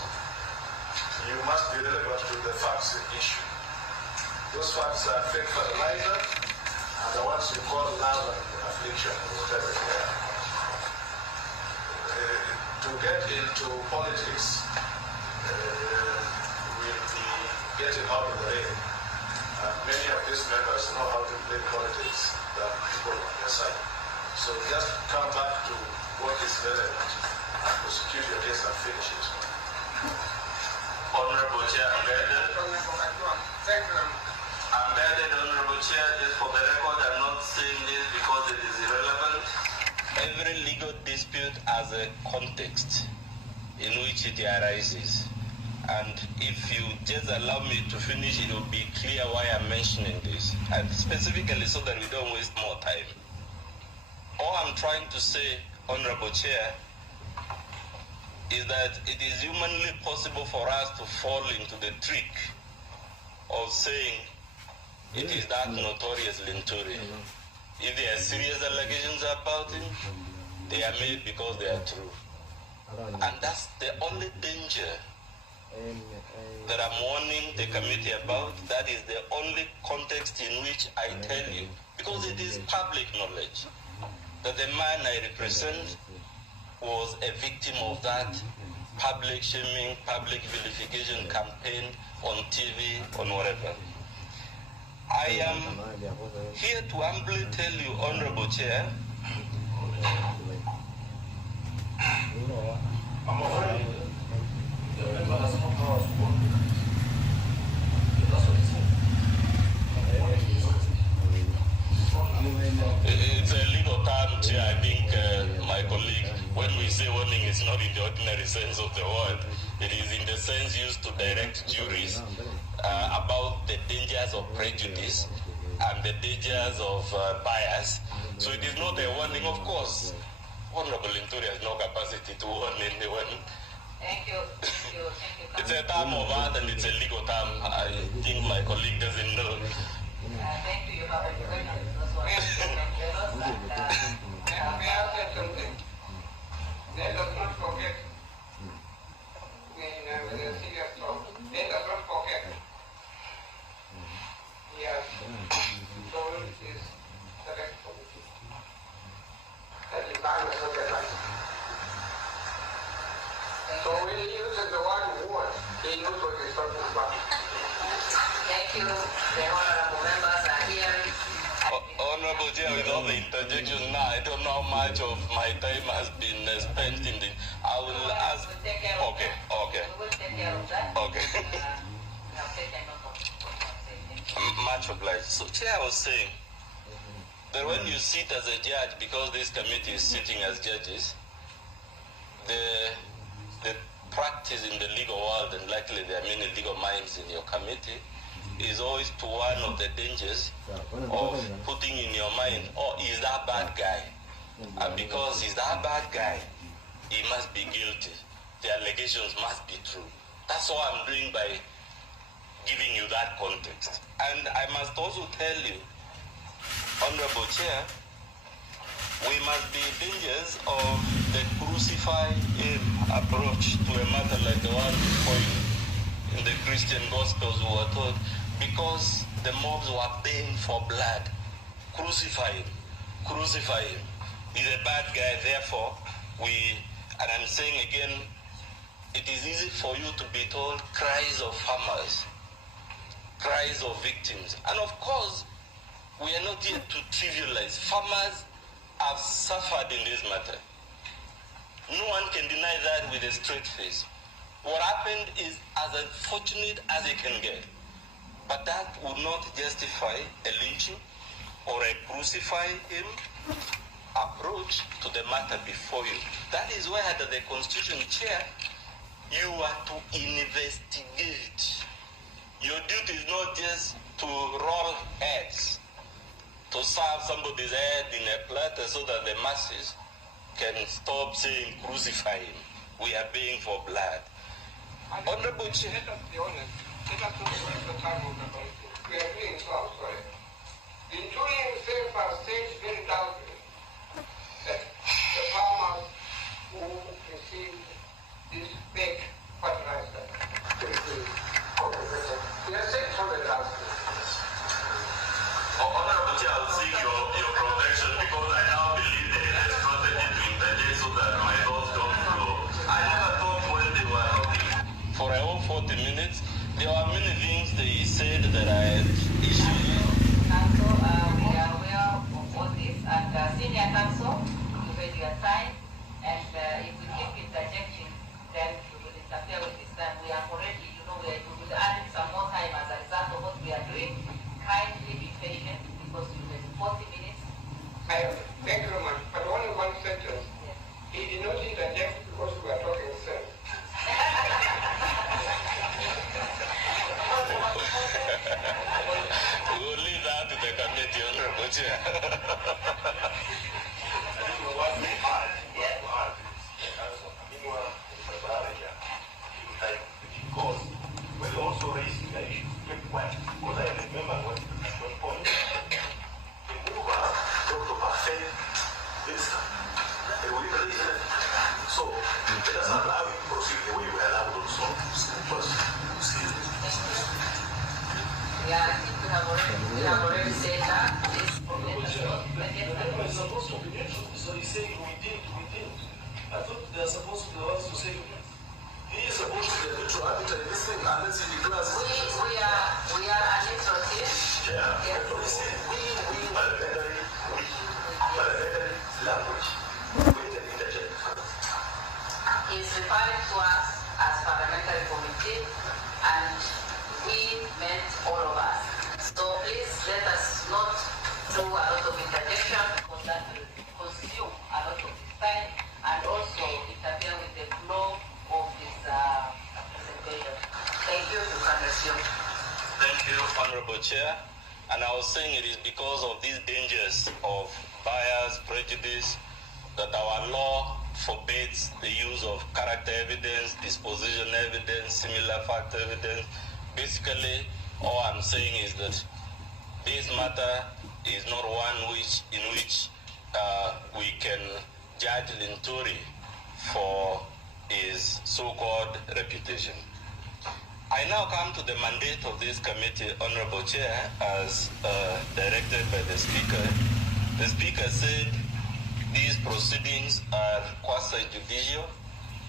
you must be relevant to the facts in issue. Those facts are fake fertilizer, and the ones you call love and affliction, whatever they are. To get into politics will be getting out of the ring. Many of these members know how to play politics than people on their side. So just come back to what is relevant and prosecute your case and finish it. Honorable Chair, Honorable Chair, just for the record, I'm not saying this because it is irrelevant. Every legal dispute has a context in which it arises. And if you just allow me to finish, it will be clear why I'm mentioning this. And specifically so that we don't waste more time. All I'm trying to say, Honorable Chair, is that it is humanly possible for us to fall into the trick of saying it is that notorious Linturi. If there are serious allegations about him, they are made because they are true. And that's the only danger that I'm warning the committee about. That is the only context in which I tell you, because it is public knowledge, that the man I represent was a victim of that public shaming, public vilification campaign on TV, on whatever. I am here to humbly tell you, Honorable Chair, I'm afraid it's a legal term, Chair. I think my colleague, when we say warning, it's not in the ordinary sense of the word. It is in the sense used to direct juries about the dangers of prejudice and the dangers of bias. So it is not a warning, of course. Honorable Linturi has no capacity to warn anyone. Thank you. It's a term of art and it's a legal term. I think my colleague doesn't know. Thank you. You have a good one. May I say something? Let us not forget. In a serious talk, let us not forget. Yes, soul is the responsibility. That is by the society. So when he uses the word war, he knows what he's talking about. Thank you. The honorable members are here. Honorable Chair, with all the interjections now, I don't know how much of my time has been spent in the... I will ask... Okay. We will take care of that. Okay. We have taken note of what you have said. Much obliged. So, Chair, I was saying that when you sit as a judge, because this committee is sitting as judges, the practice in the legal world, and likely there are many legal minds in your committee, is always to one of the dangers of putting in your mind, oh, he's that bad guy. And because he's that bad guy, he must be guilty. The allegations must be true. That's all I'm doing by giving you that context. And I must also tell you, Honorable Chair, we must be dangers of the crucify him approach to a matter like the one before you. In the Christian Gospels we were taught, because the mobs were baying for blood, crucify him, crucify him. He's a bad guy, therefore, and I'm saying again, it is easy for you to be told cries of farmers, cries of victims. And of course, we are not here to trivialize. Farmers have suffered in this matter. No one can deny that with a straight face. What happened is as unfortunate as it can get. But that would not justify a lynching or a crucify him approach to the matter before you. That is why under the Constitution Chair, you are to investigate. Your duty is not just to roll heads, to serve somebody's head in a platter so that the masses can stop saying crucify him. We are paying for blood. Honorable Chair. Let us be honest. Let us not waste the time on about it. We are doing so, I'm sorry. Linturi himself has said very loudly that the farmers who received this big fertilizer he has said so very loudly. Honorable Chair, I'll seek your protection because I now believe there is a strategy to interject so that my thoughts don't flow. I never thought when they were talking for a whole 40 minutes, there were many things they said that I had issues. Council, we are aware of all this, and Senior Council, you had your time, and if we keep interjecting, then we will interfere with this time. We are already, we will add some more time as a result of what we are doing. Kindly be patient because you have 40 minutes. Thank you very much. But only one sentence. Yes. He did not interject because we were talking sense. We'll leave that to the committee, Honorable Chair. Because we're also raising the issue. Because I remember when one point, the mover Dr. Buffet, minister, and we raised it. So let us allow it to proceed the way we allowed also. First, Yeah, I think we have already said that. It's supposed to be neutral, so he's saying we did. I thought they're supposed to be the ones to say he is supposed to be a neutral arbiter in this thing unless he declares. We are a neutral team. Yeah. Yes. We parliamentary language. We can interject. He's referring to us as parliamentary committee, and we meant all of us. So please let us not do a lot of interjection because that will consume a lot of this time and also interfere with the flow of this presentation. Thank you. You can resume. Thank you, Honorable Chair. And I was saying it is because of these dangers of bias, prejudice, that our law forbids the use of character evidence, disposition evidence, similar fact evidence. Basically, all I'm saying is that this matter is not one in which we can judge Linturi for his so-called reputation. I now come to the mandate of this committee, Honorable Chair, as directed by the Speaker. The Speaker said these proceedings are quasi-judicial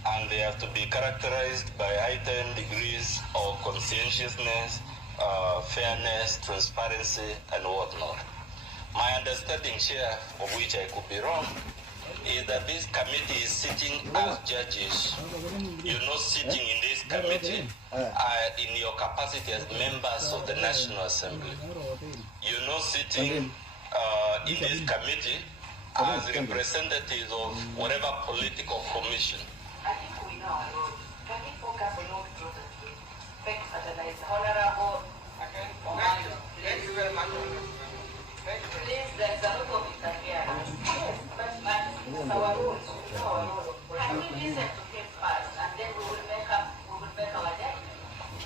and they have to be characterized by heightened degrees of conscientiousness, fairness, transparency, and whatnot. My understanding, Chair, of which I could be wrong, is that this committee is sitting as judges. You're not sitting in this committee in your capacity as members of the National Assembly. You're not sitting in this committee as representatives of whatever political commission. I think we know. Can we focus on what we Honorable Thank you very much. please, there's a lot of interference. Yes, but it's our rules. Can we listen to him first and then we will make our judgment?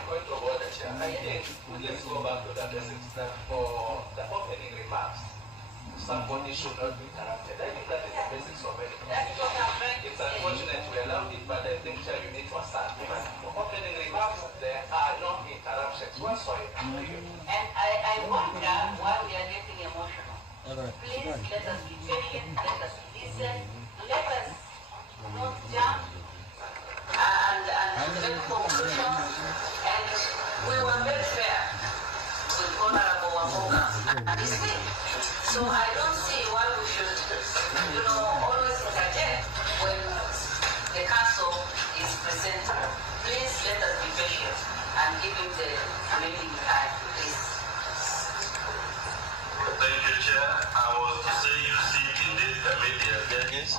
Point of order, Chair. I think let's go back to that essence that for the opening remarks, somebody should not be interrupted. I think that is the basics of it. That's what I'm trying to It's say. unfortunate we allowed it, but I think, Chair, you need to understand. For opening remarks, there are no interruptions whatsoever. And I wonder why we are getting emotional. So I don't see why we should, always interject when the council is presenting. Please let us be patient and give him the remaining time, please. Thank you, Chair. I was to say you sit in this committee as judges,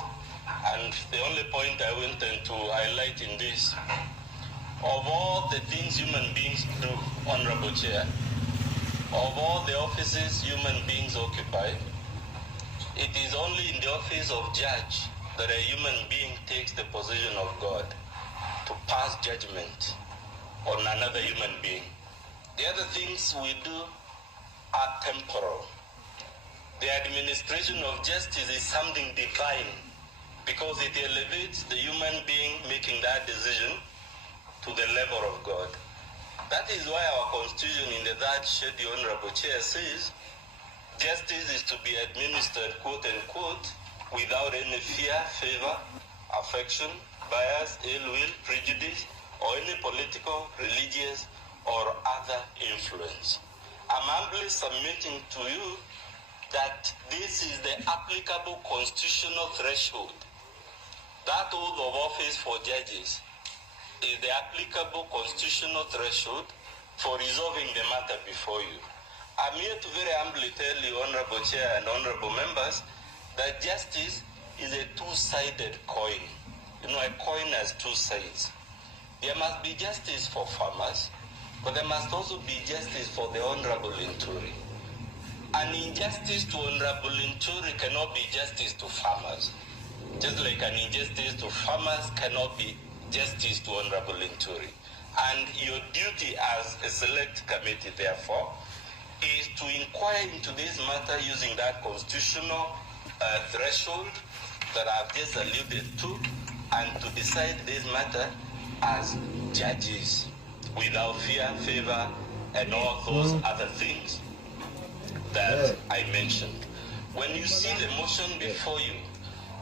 and the only point I wanted to highlight in this, of all the things human beings do, Honorable Chair, of all the offices human beings occupy, it is only in the office of judge that a human being takes the position of God to pass judgment on another human being. The other things we do are temporal. The administration of justice is something divine because it elevates the human being making that decision to the level of God. That is why our constitution in the third schedule, Honorable Chair, says justice is to be administered, quote unquote, without any fear, favor, affection, bias, ill will, prejudice, or any political, religious, or other influence. I'm humbly submitting to you that this is the applicable constitutional threshold. That oath of office for judges is the applicable constitutional threshold for resolving the matter before you. I'm here to very humbly tell you, Honorable Chair and Honorable Members, that justice is a two-sided coin. A coin has two sides. There must be justice for farmers, but there must also be justice for the Honorable Linturi. An injustice to Honorable Linturi cannot be justice to farmers, just like an injustice to farmers cannot be justice to Honorable Linturi. And your duty as a select committee, therefore, is to inquire into this matter using that constitutional threshold that I've just alluded to, and to decide this matter as judges without fear, favor, and all those other things that I mentioned. When you see the motion before you,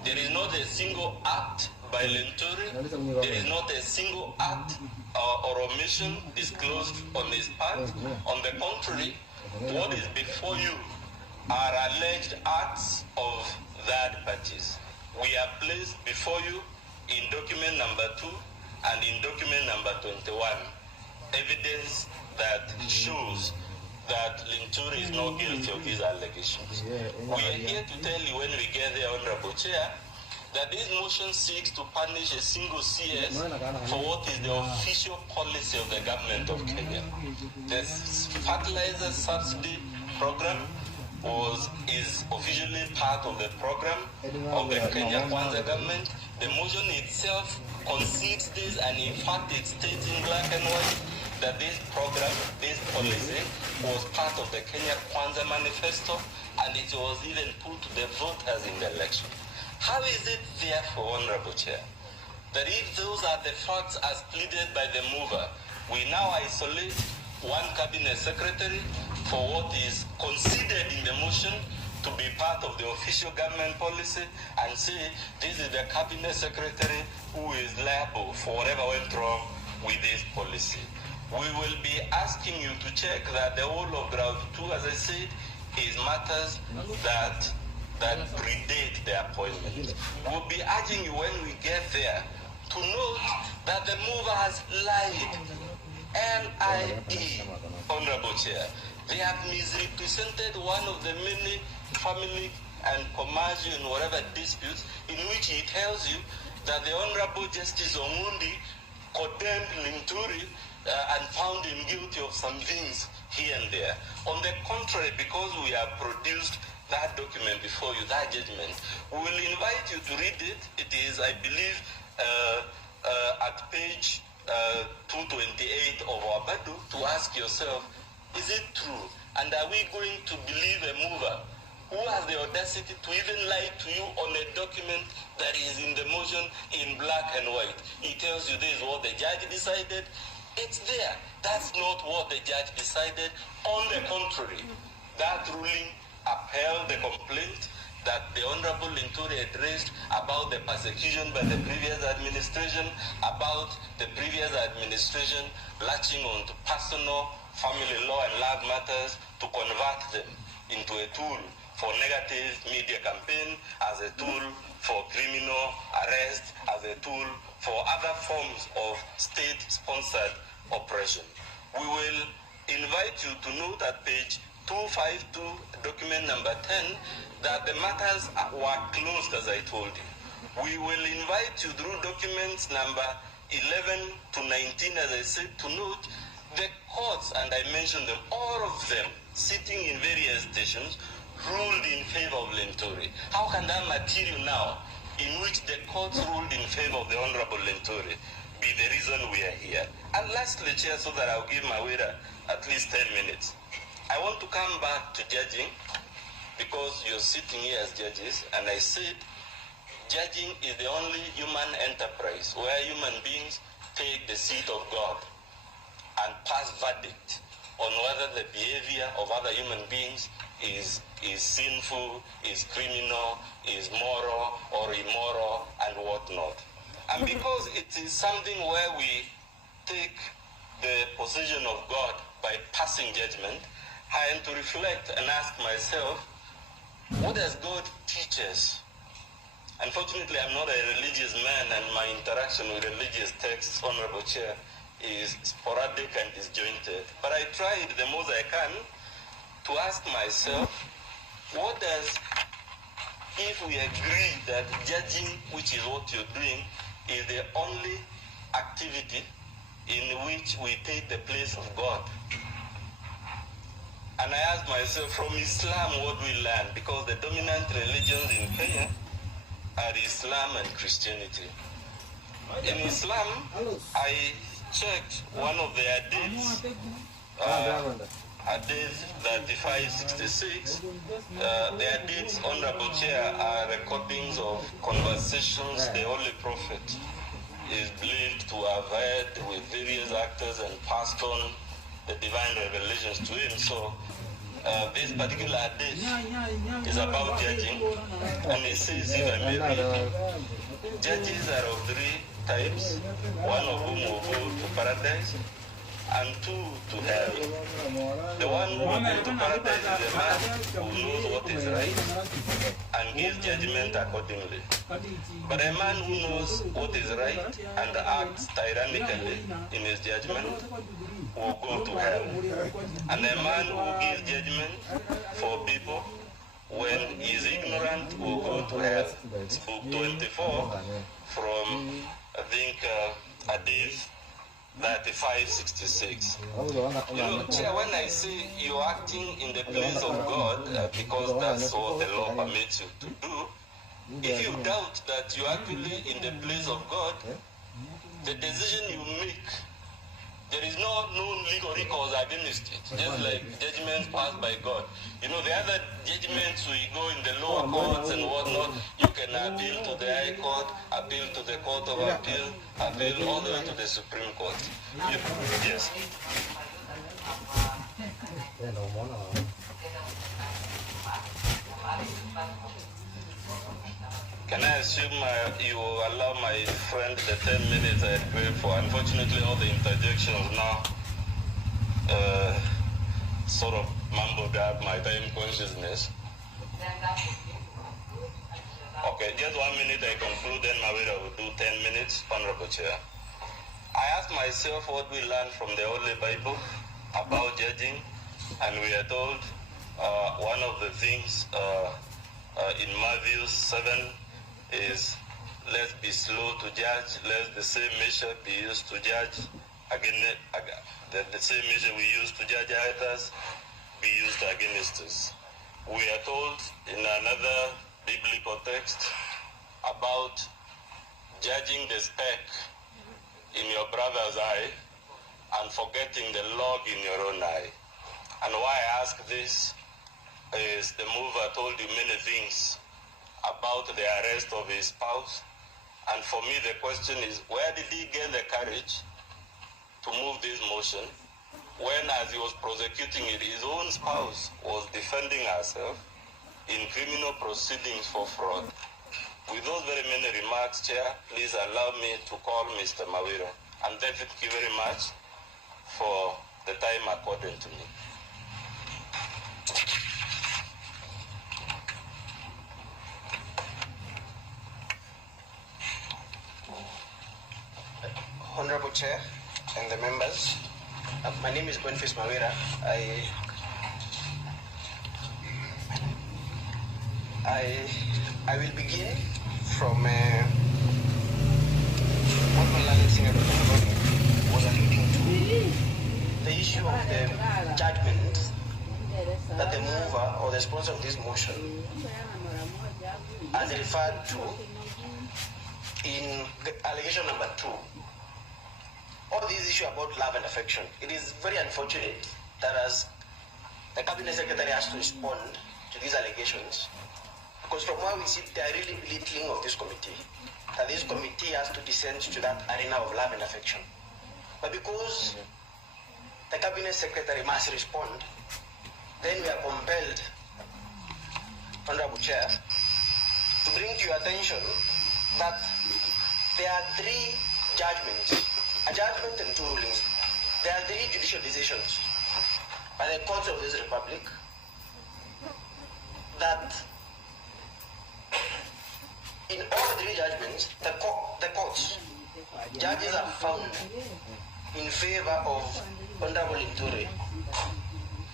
there is not a single act by Linturi, there is not a single act or omission disclosed on his part. On the contrary, what is before you are alleged acts of third parties. We are placed before you in document number 2 and in document number 21, evidence that shows that Linturi is not guilty of these allegations. We are here to tell you when we get there, Honorable Chair, that this motion seeks to punish a single CS for what is the official policy of the government of Kenya. The fertilizer subsidy program is officially part of the program of the Kenya Kwanza government. The motion itself concedes this, and in fact it states in black and white that this program, this policy, was part of the Kenya Kwanza manifesto, and it was even put to the voters in the election. How is it therefore, Honorable Chair, that if those are the facts as pleaded by the mover, we now isolate one cabinet secretary for what is considered in the motion to be part of the official government policy, and say this is the cabinet secretary who is liable for whatever went wrong with this policy? We will be asking you to check that the whole of Ground 2, as I said, is matters that predate the appointment. We'll be urging you when we get there to note that the mover has lied. L-I-E, Honorable Chair. They have misrepresented one of the many family and commercial and whatever disputes in which he tells you that the Honorable Justice Omundi condemned Linturi and found him guilty of some things here and there. On the contrary, because we have produced that document before you, that judgment, we will invite you to read it. It is, I believe, at page 228 of our Badu, to ask yourself, is it true? And are we going to believe a mover who has the audacity to even lie to you on a document that is in the motion in black and white? He tells you this is what the judge decided. It's there. That's not what the judge decided. On the contrary, that ruling upheld the complaint that the Honorable Linturi had raised about the persecution by the previous administration, about the previous administration latching on to personal, family law and land matters to convert them into a tool for negative media campaign, as a tool for criminal arrest, as a tool for other forms of state-sponsored oppression. We will invite you to note at page 252, document number 10, that the matters were closed, as I told you. We will invite you through documents number 11 to 19, as I said, to note the courts, and I mentioned them, all of them, sitting in various stations, ruled in favor of Linturi. How can that material now, in which the courts ruled in favor of the Honorable Linturi, be the reason we are here? And lastly, Chair, so that I'll give my waiter at least 10 minutes, I want to come back to judging, because you're sitting here as judges, and I said judging is the only human enterprise where human beings take the seat of God and pass verdict on whether the behavior of other human beings is sinful, is criminal, is moral or immoral, and whatnot. And because it is something where we take the position of God by passing judgment, I am to reflect and ask myself, what does God teach us? Unfortunately, I'm not a religious man, and my interaction with religious texts, Honorable Chair, is sporadic and disjointed. But I tried the most I can to ask myself, what does, if we agree that judging, which is what you're doing, is the only activity in which we take the place of God? And I asked myself, from Islam, what we learn? Because the dominant religions in Kenya are Islam and Christianity. In Islam, I checked one of the hadiths, Hadith 3566. The hadiths, Honorable Chair, are recordings of conversations the Holy Prophet is believed to have had with various actors and passed on the divine revelations to him. So this particular hadith is about judging, and it says, if I may read, judges are of three types, one of whom will go to paradise, and two to hell. The one who will go to paradise is a man who knows what is right and gives judgment accordingly. But a man who knows what is right and acts tyrannically in his judgment will go to hell. And a man who gives judgment for people when he is ignorant will go to hell. It's book 24 from, I think, Hadith 3566. You know, Chair, when I say you're acting in the place of God, because that's what the law permits you to do, if you doubt that you're actually in the place of God, the decision you make, there is no legal recourse against it, just like judgments passed by God. You know, the other judgments, we go in the lower courts and whatnot, you can appeal to the High Court, appeal to the Court of Appeal, appeal all the way to the Supreme Court. Yes. Can I assume you will allow my friend the 10 minutes I prayed for? Unfortunately, all the interjections now sort of mumbled up my time consciousness. Okay, just 1 minute I conclude, then Mawira will do 10 minutes, Honorable Chair. I asked myself what we learned from the Holy Bible about judging, and we are told one of the things in Matthew 7 is, let's be slow to judge, let the same measure be used to judge. Again, the same measure we use to judge others be used against us. We are told in another biblical text about judging the speck in your brother's eye and forgetting the log in your own eye. And why I ask this is the mover told you many things about the arrest of his spouse. And for me, the question is, where did he get the courage to move this motion when, as he was prosecuting it, his own spouse was defending herself in criminal proceedings for fraud? With those very many remarks, Chair, please allow me to call Mr. Mawira. And thank you very much for the time accorded to me. Honorable Chair and the members. My name is Boniface Mawira. I will begin from what Malala Singer was alluding to, the issue of the judgment that the mover or the sponsor of this motion has referred to in allegation number 2. All this issue about love and affection, it is very unfortunate that as the Cabinet Secretary has to respond to these allegations, because from where we sit, they are really belittling of this committee, that this committee has to descend to that arena of love and affection. But because the Cabinet Secretary must respond, then we are compelled, Honorable Chair, to bring to your attention that there are 3 judgments, a judgment and 2 rulings. There are 3 judicial decisions by the courts of this republic that in all 3 judgments, the courts, judges have found in favor of Honorable Linturi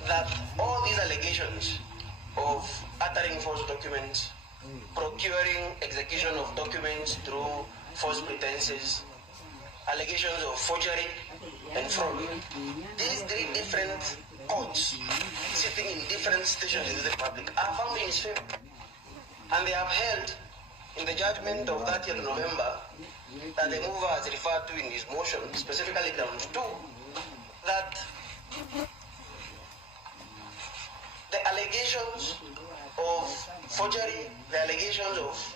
that all these allegations of uttering false documents, procuring execution of documents through false pretenses, allegations of forgery and fraud. These 3 different courts sitting in different stations in the Republic are found in his favor. And they have held in the judgment of 30th November that the mover has referred to in his motion, specifically ground 2, that the allegations of forgery, the allegations of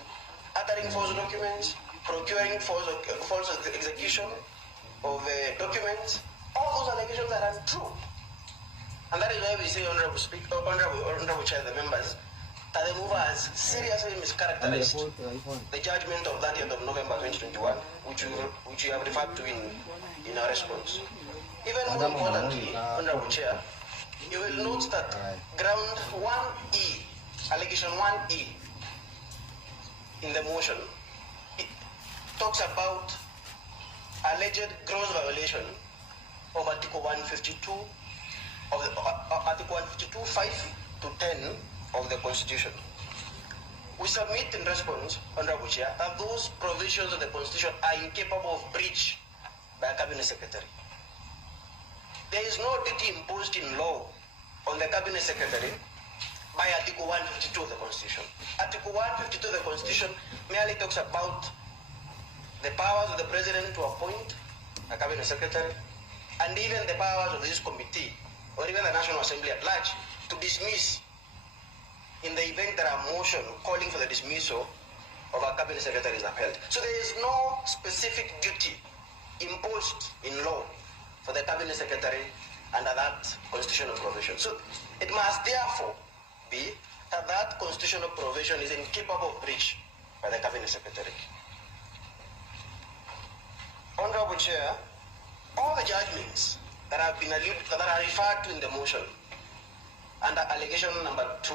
uttering false documents, procuring false execution of documents, all those allegations are untrue. And that is why we say, Honorable Speaker, Honorable Chair, the members, that the mover has seriously mischaracterized the judgment of 30th of November 2021, which you have referred to in our response. Even more importantly, Honorable Chair, you will note that ground 1E, allegation 1E in the motion, it talks about alleged gross violation of Article 152 of the Article 152, 5 to 10 of the Constitution. We submit in response, Honorable Chair, that those provisions of the Constitution are incapable of breach by a Cabinet Secretary. There is no duty imposed in law on the Cabinet Secretary by Article 152 of the Constitution. Article 152 of the Constitution merely talks about the powers of the President to appoint a Cabinet Secretary, and even the powers of this committee, or even the National Assembly at large, to dismiss in the event there are motion calling for the dismissal of a Cabinet Secretary is upheld. So there is no specific duty imposed in law for the Cabinet Secretary under that constitutional provision. So it must therefore be that that constitutional provision is incapable of breach by the Cabinet Secretary. Honorable Chair, all the judgments that have been that are referred to in the motion under allegation number 2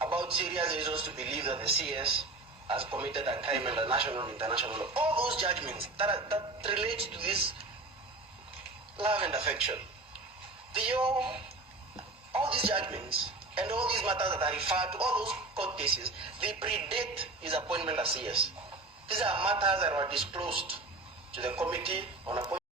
about serious reasons to believe that the CS has committed a crime under national and international law, all those judgments that relate to this love and affection, all these judgments and all these matters that are referred to, all those court cases, they predate his appointment as CS. These are matters that were disclosed to the committee on appointment